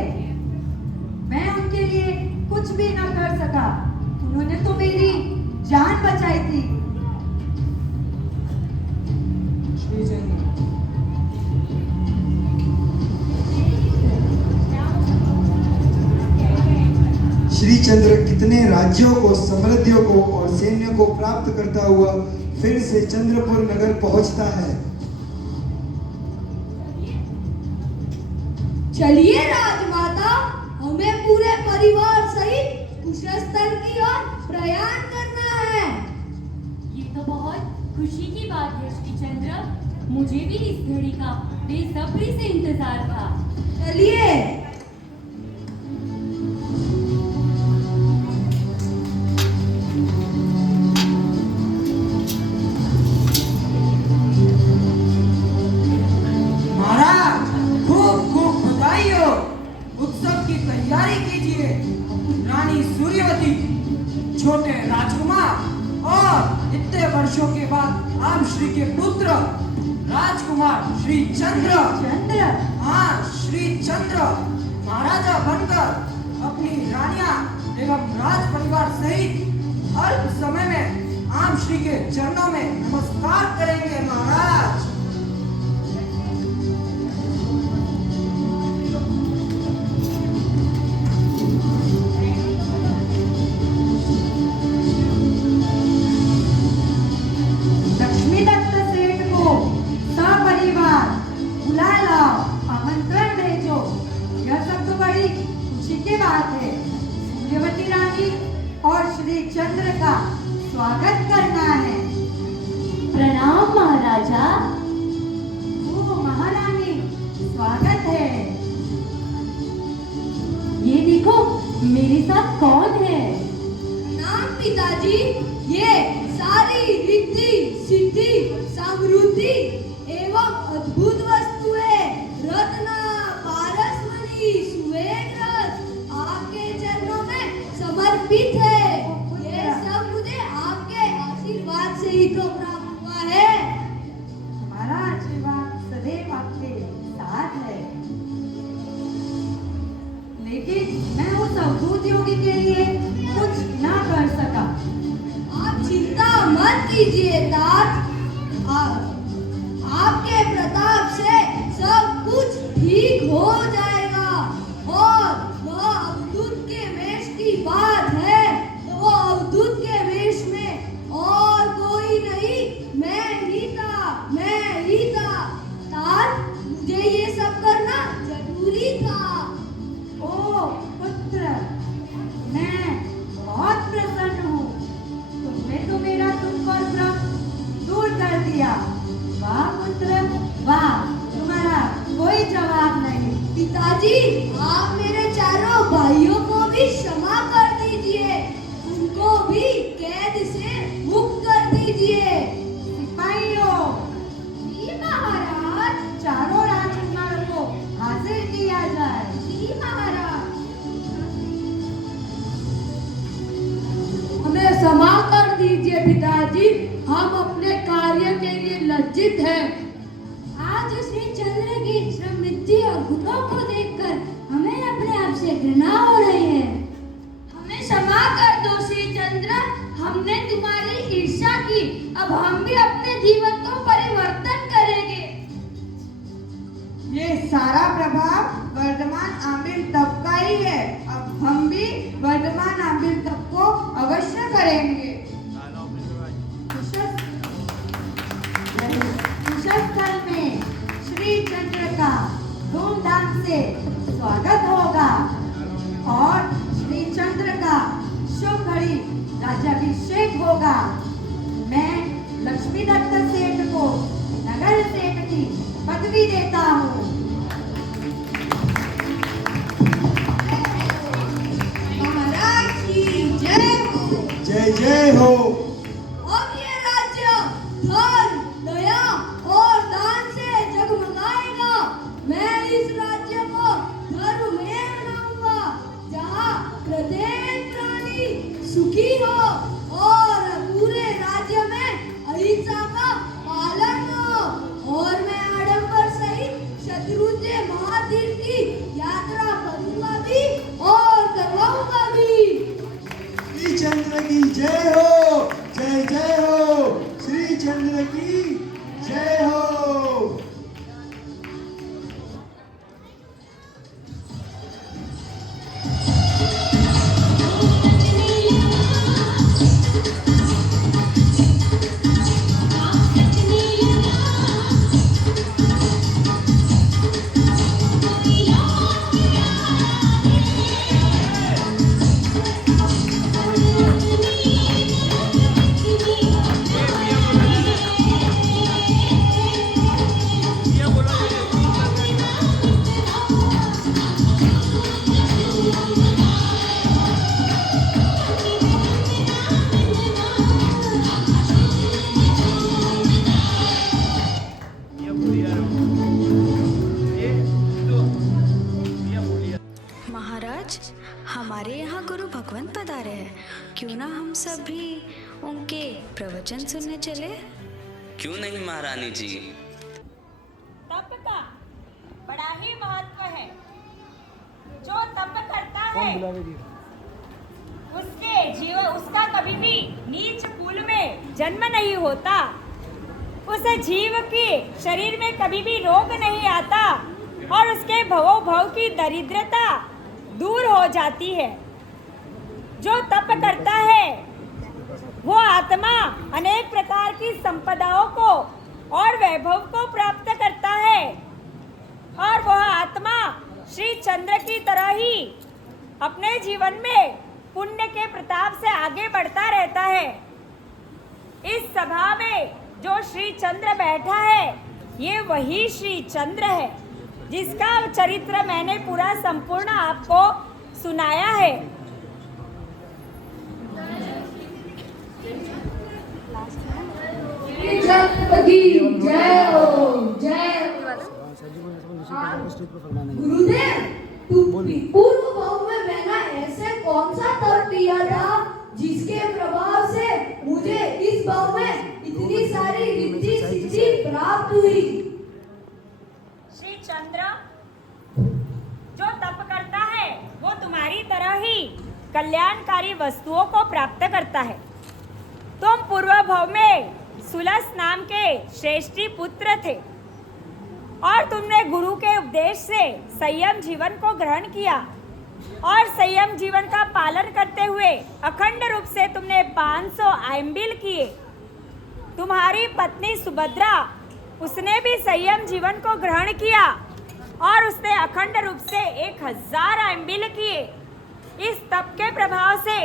मैं उनके लिए कुछ भी न कर सका। उन्होंने तो मेरी जान बचाई थी। श्री चंद्र कितने राज्यों को, समृद्धियों को और सैन्य को प्राप्त करता हुआ फिर से चंद्रपुर नगर पहुंचता है। चलिए राजमाता, हमें पूरे परिवार सहित कुशस्थल की ओर प्रयाण करना है। ये तो बहुत खुशी की बात है श्री चंद्र, मुझे भी इस घड़ी का बेसब्री से इंतजार था। चलिए। महाराज, खूब खूब बधाई हो। उत्सव की तैयारी कीजिए। रानी सूर्यवती, छोटे राजकुमार और इतने वर्षों के बाद आप श्री के पुत्र राजकुमार श्री चंद्र। चंद्र? हाँ, श्री चंद्र महाराजा बनकर अपनी रानियां एवं राज परिवार सहित अल्प समय में आप श्री के चरणों में नमस्कार करेंगे महाराज। लक्ष्मी दत्त सेठ को सपरिवार बुला लाओ, आमंत्रण भेजो। यह सब बात है सूर्यवती रानी और श्री चंद्र का स्वागत करना है। प्रणाम महाराजा। ओ महारानी, स्वागत है। ये देखो मेरे साथ कौन है? नाम पिताजी, ये सारी रिद्धि सिद्धि समृद्धि एवं अद्भुत वस्तुएं रत्न पारसमणि सुवेग रत्न आपके चरणों में समर्पित है। ये सब मुझे आपके आशीर्वाद से ही तो प्राप्त हुआ है। हमारा आशीर्वाद सदैव आपके साथ है। लेकिन मैं उस अवधूत योगी के लिए कुछ ना कर सका। आप चिंता मत कीजिए तात, आपके प्रताप से सब कुछ ठीक हो जाएगा। और वह अवधूत के वेश की बात है तो वो अवधूत के वेश में और कोई नहीं, मैं ही था। तात, मुझे ये सब करना जरूरी था। ओ पुत्र, मैं बहुत प्रसन्न हूँ। तुमने तो मेरा दुख और भ्रम दूर कर दिया। वाह पुत्र, वाह, तुम्हारा कोई जवाब नहीं। पिताजी, आप मेरे चारों भाइयों को भी क्षमा कर दीजिए, उनको भी कैद से मुक्त कर दीजिए। सिपाहियों, जी महाराज। चारों राजकुमारों को हाजिर किया जाए। जी महाराज। हमें क्षमा कर दीजिए पिताजी, हम अपने कार्य के लिए लज्जित हैं। आज श्री चंद्र की समृद्धि और गुणों को देखकर हमें अपने आप से घृणा हो रही है। हमें क्षमा कर दो श्री चंद्र, हमने तुम्हारी ईर्ष्या की। अब हम भी अपने जीवन को परिवर्तन करेंगे। ये सारा प्रभाव वर्धमान आमिर तप का ही है। अब हम भी वर्धमान आमिर तप को अवश्य करेंगे। कुशस्थल में श्री चंद्र का धूमधाम से स्वागत होगा और श्री चंद्र का शुभ घड़ी राज्याभिषेक होगा। मैं लक्ष्मी दत्त सेठ को नगर सेठ की पदवी देता हूँ। महाराज की जय हो। जय जय हो। अब ये राज्य धर्म, दया और दान से जगमगाएगा। मैं इस राज्य को धर्ममय बनाऊंगा, जहाँ प्रत्येक प्राणी सुखी हो और पूरे राज्य में अहिंसा का पालन हो। और मैं आडंबर सहित शत्रु से महातीर की यात्रा करूंगा भी और करवाऊंगा भी। श्री चंद्र की जय हो। जय जय हो। श्री चंद्र की जय हो। महाराज, हमारे यहाँ गुरु भगवंत पधारे हैं, क्यों ना हम सब भी उनके प्रवचन सुनने चले? क्यों नहीं महारानी जी। तप का बड़ा ही महत्व है। जो तप करता है उसका कभी भी नीच कुल में जन्म नहीं होता। उस जीव के शरीर में कभी भी रोग नहीं आता और उसके भवोभव की दरिद्रता दूर हो जाती है। जो तप करता है वो आत्मा अनेक प्रकार की संपदाओं को और वैभव को प्राप्त करता है और वह आत्मा श्री चंद्र की तरह ही अपने जीवन में पुण्य के प्रताप से आगे बढ़ता रहता है। इस सभा में जो श्री चंद्र बैठा है, ये वही श्री चंद्र है जिसका चरित्र मैंने पूरा संपूर्ण आपको सुनाया है। जय हो, जय गुरुदेव, पूर्व भाव में मैंने ऐसे कौन सा तप किया था जिसके प्रभाव से मुझे इस भाव में इतनी सारी रिद्धि सिद्धि प्राप्त हुई। श्री चंद्र जो तप करता है वो तुम्हारी तरह ही कल्याणकारी वस्तुओं को प्राप्त करता है। तुम पूर्व भाव में सुलस नाम के श्रेष्ठी पुत्र थे और तुमने गुरु के उपदेश से संयम जीवन को ग्रहण किया और संयम जीवन का पालन करते हुए अखंड रूप से तुमने 500 आयम्बिल किए। तुम्हारी पत्नी सुभद्रा, उसने भी संयम जीवन को ग्रहण किया और उसने अखंड रूप से 1000 आयम्बिल किए। इस तप के प्रभाव से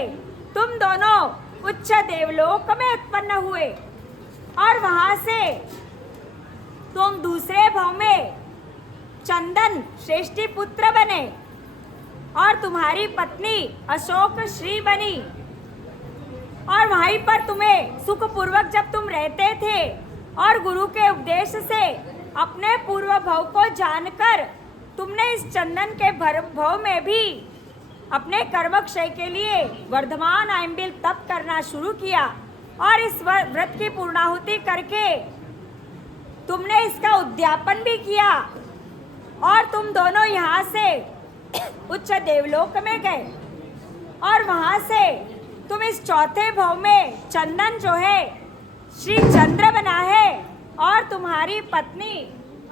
तुम दोनों उच्च देवलोक में उत्पन्न हुए और वहां से तुम दूसरे भाव में चंदन श्रेष्ठी पुत्र बने और तुम्हारी पत्नी अशोक श्री बनी। और वहीं पर तुम्हें सुखपूर्वक जब तुम रहते थे और गुरु के उपदेश से अपने पूर्व भाव को जानकर तुमने इस चंदन के भाव में भी अपने कर्मक्षय के लिए वर्धमान आयम्बिल तप करना शुरू किया और इस व्रत की पूर्णाहुति करके तुमने इसका उद्यापन भी किया और तुम दोनों यहाँ से उच्च देवलोक में गए और वहाँ से तुम इस चौथे भाव में चंदन जो है श्री चंद्र बना है और तुम्हारी पत्नी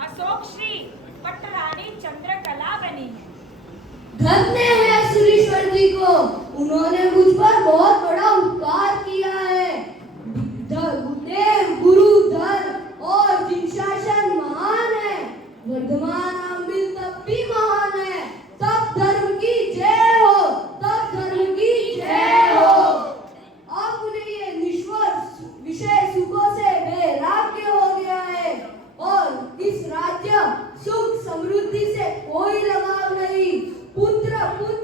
अशोक श्री पट्टरानी चंद्रकला बनी है। धन्य है सुरेश्वर जी को, उन्होंने मुझ पर बहुत बड़ा उपकार किया है। देव गुरु धर्म और जिनशासन महान है, वर्धमान आयम्बिल तप भी महान है। तप धर्म की जय हो, तप धर्म की जय हो। अब उन्हें ये निश्वर विषय सुखों से वैराग्य हो गया है और इस राज्य सुख समृद्धि से कोई लगाव नहीं। पुत्र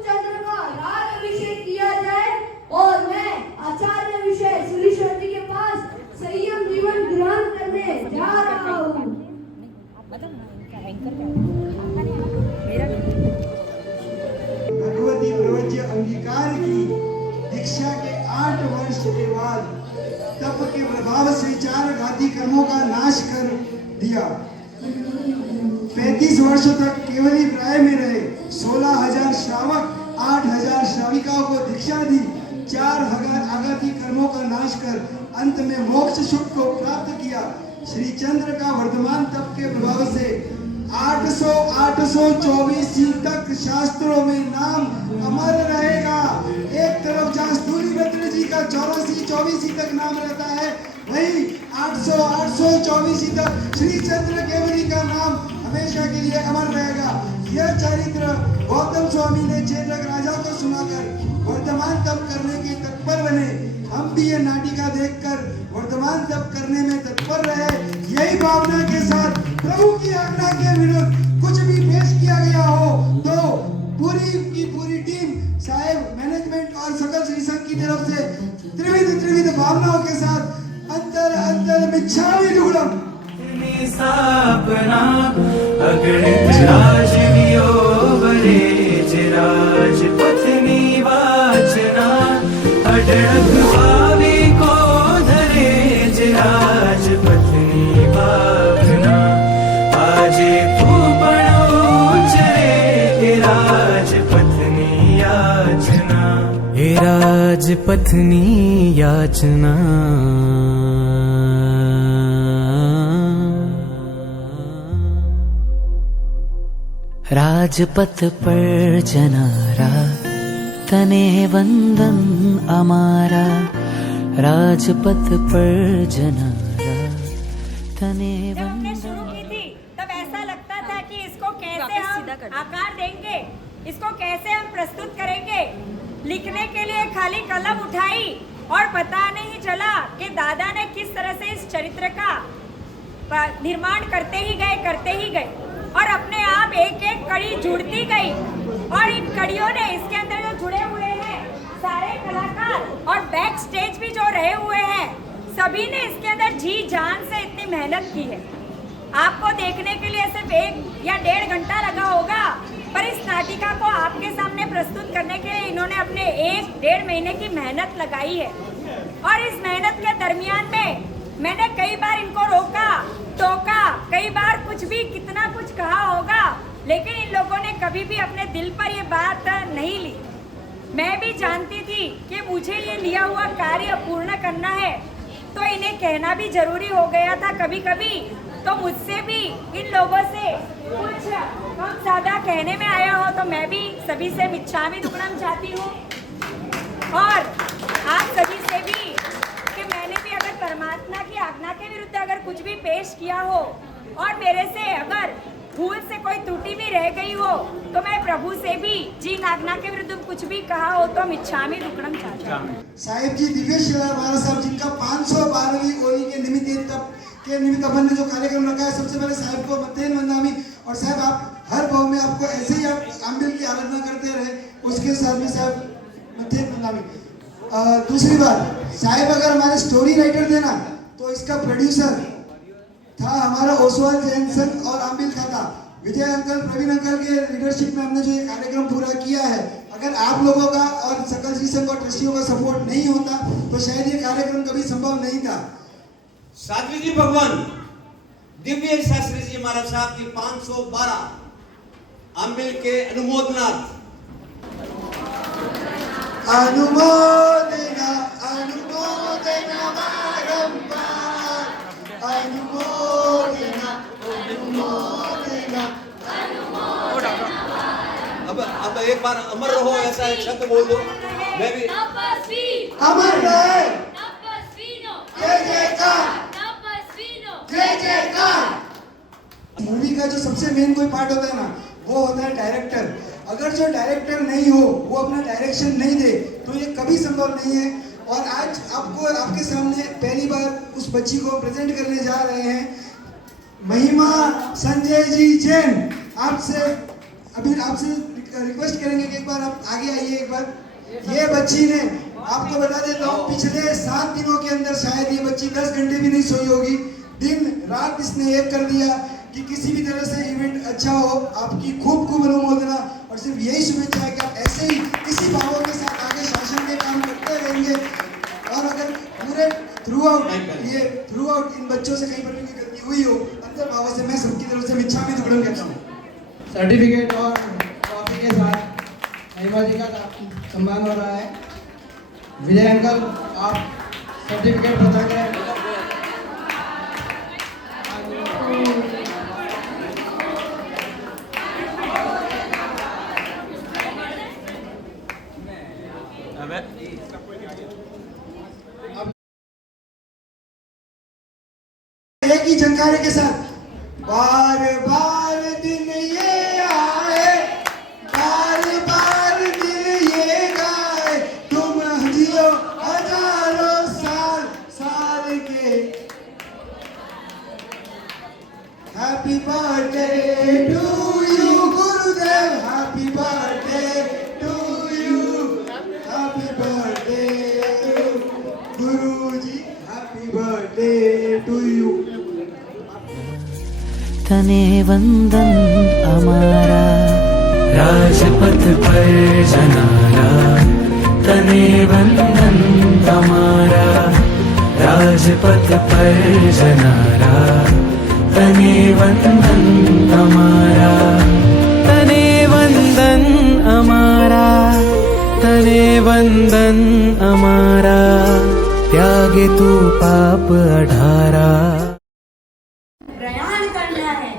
चंद्र का राज अभिषेक किया जाए और मैं आचार्य विषय सुरेश्वर जी के पास संयम जीवन ग्रहण करने जा रहा हूँ। भगवती प्रवज्य अंगीकार की दीक्षा के 8 वर्ष के बाद तप के प्रभाव से 4 घाती कर्मों का नाश कर दिया। 35 वर्षों तक केवली प्राय में रहे। 16,000 श्रावक 8,000 श्राविकाओं को दीक्षा दी। 4 आघाती कर्मों का नाश कर अंत में मोक्ष सुख को प्राप्त किया। श्री चंद्र का वर्तमान तप के प्रभाव से 824 तक शास्त्रों में नाम अमर रहेगा। एक तरफ जहाँ सूर्यभद्र जी का 84 तक नाम रहता है, वही 824 तक श्री चंद्र केवली का नाम हमेशा के लिए अमर रहेगा। यह चरित्र गौतम स्वामी ने चेतक राजा को सुनाकर वर्तमान तप करने के तत्पर बने। हम भी ये नाटिका देखकर वर्तमान तप करने में तत्पर रहे। यही भावना के साथ प्रभु की आज्ञा के विरुद्ध कुछ भी पेश किया गया हो तो पूरी की पूरी टीम, साहेब, मैनेजमेंट और सकल श्री संघ की तरफ से त्रिविध भावनाओं के साथ अंतर मिच्छामि दूढ़म सपना अगणित राजवियो बरेज राजपत्नी वाचना अडग भावी को धरेज राजपत्नी भावना आजे फूपणो चरे राजपत्नी याचना हे राजपत्नी याचना। राजपथ पर जनारा तने वंदन अमारा। राजपथ पर जनारा तने जब हमने शुरू की थी तब ऐसा लगता था कि इसको कैसे हम आकार देंगे, इसको को कैसे हम प्रस्तुत करेंगे। लिखने के लिए खाली कलम उठाई और पता नहीं चला कि दादा ने किस तरह से इस चरित्र का निर्माण करते ही गए और अपने आप एक एक कड़ी जुड़ती गई और इन कड़ियों ने इसके अंदर जो जुड़े हुए हैं सारे कलाकार और बैक स्टेज भी जो रहे हुए हैं सभी ने इसके अंदर जी जान से इतनी मेहनत की है। आपको देखने के लिए सिर्फ 1 या 1.5 घंटा लगा होगा, पर इस नाटिका को आपके सामने प्रस्तुत करने के लिए इन्होंने अपने 1-1.5 महीने की मेहनत लगाई है। और इस मेहनत के दरमियान में मैंने कई बार इनको रोका टोका, कई बार कुछ भी कितना कुछ कहा होगा, लेकिन इन लोगों ने कभी भी अपने दिल पर ये बात नहीं ली। मैं भी जानती थी कि मुझे ये लिया हुआ कार्य पूर्ण करना है, तो इन्हें कहना भी जरूरी हो गया था कभी कभी। तो मुझसे भी इन लोगों से कुछ कम ज़्यादा कहने में आया हो तो मैं भी सभी से मिच्छामी दुक्कडम चाहती हूँ, और आप सभी से भी कि मैंने भी अगर परमात्मा की आज्ञा के विरुद्ध अगर कुछ भी पेश किया हो और मेरे से अगर भूल से कोई त्रुटि भी रह गई हो तो मैं प्रभु से भी जिन आज्ञा के विरुद्ध कुछ भी कहा हो तो मिच्छामी दुक्कडम चाहती हूँ। साहिब जी दिव्य शिला महाराज साहब जिनका 512वीं ओली के निमित्त अपन ने जो कार्यक्रम रखा है, सबसे पहले साहिब को मध्य वंदनामी। और साहब आप हर भाव में आपको ऐसे ही आप आंबिल की आराधना करते रहे, उसके साथ में साहब मध्य वंदनामी। दूसरी बात, साहिब अगर हमारे स्टोरी राइटर थे ना तो इसका प्रोड्यूसर था हमारा ओसवाल जैन संघ और आंबिल खाता विजय अंकल, प्रवीण अंकल के लीडरशिप में हमने जो ये कार्यक्रम पूरा किया है। अगर आप लोगों का और सकल जी संघ और ट्रस्टियों का सपोर्ट नहीं होता तो शायद ये कार्यक्रम कभी संभव नहीं था। साध्वी जी भगवान दिव्य शास्त्री जी महाराज साहब की 512 आंबिल के अनुमोदनार्थ अनुमोदना अनुमोदना बारंबार अनुमोदना अनुमोदना। अब एक बार अमर रहो ऐसा एक शब्द बोल दो। मैं भी अमर रहे, जय जयकार, जय जयकार। मूवी का जो सबसे मेन कोई पार्ट होता है ना वो होता है डायरेक्टर। अगर जो डायरेक्टर नहीं हो, वो अपना डायरेक्शन नहीं दे तो ये कभी संभव नहीं है। और आज आपको आपके सामने पहली बार उस बच्ची को प्रेजेंट करने जा रहे हैं, महिमा संजय जी जैन। आपसे रिक्वेस्ट करेंगे कि एक बार आप आगे आइए एक बार। ये बच्ची ने, आपको बता देता हूँ, पिछले 7 दिनों के अंदर शायद ये बच्ची 10 घंटे भी नहीं सोई होगी। दिन रात इसने एक कर दिया कि किसी भी तरह से इवेंट अच्छा हो। आपकी खूब खूब अनुमोदना और सिर्फ यही शुभेच्छा है कि आप ऐसे ही इसी भावों के साथ आगे शासन के काम करते रहेंगे। और अगर पूरे थ्रू आउट इन बच्चों से कहीं पर भी कोई गलती हुई हो, अंतर भावों से मैं सबकी तरफ से मिच्छामी दुक्कडम कहता हूँ। सर्टिफिकेट और ट्रॉफी के साथ महिमा जी का सम्मान हो रहा है। विजय अंकल आप सर्टिफिकेट प्रदान करें। एक ही झंकारे के साथ, बार बार दिन ये आए, बार बार दिन ये गाए, तुम जियो हजारों साल साल के। Happy birthday to you Gurudev, happy birthday to you, happy birthday Guruji, happy birthday to you. तने वंदन हमारा राजपथ पर जनारा, तने वंदन हमारा राजपथ पर जनारा, तने वंदन हमारा, तने वंदन हमारा, तने वंदन हमारा, त्यागे तू पाप 18। प्रयाण करना है।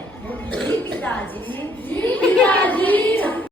जी पिताजी। जी पिताजी।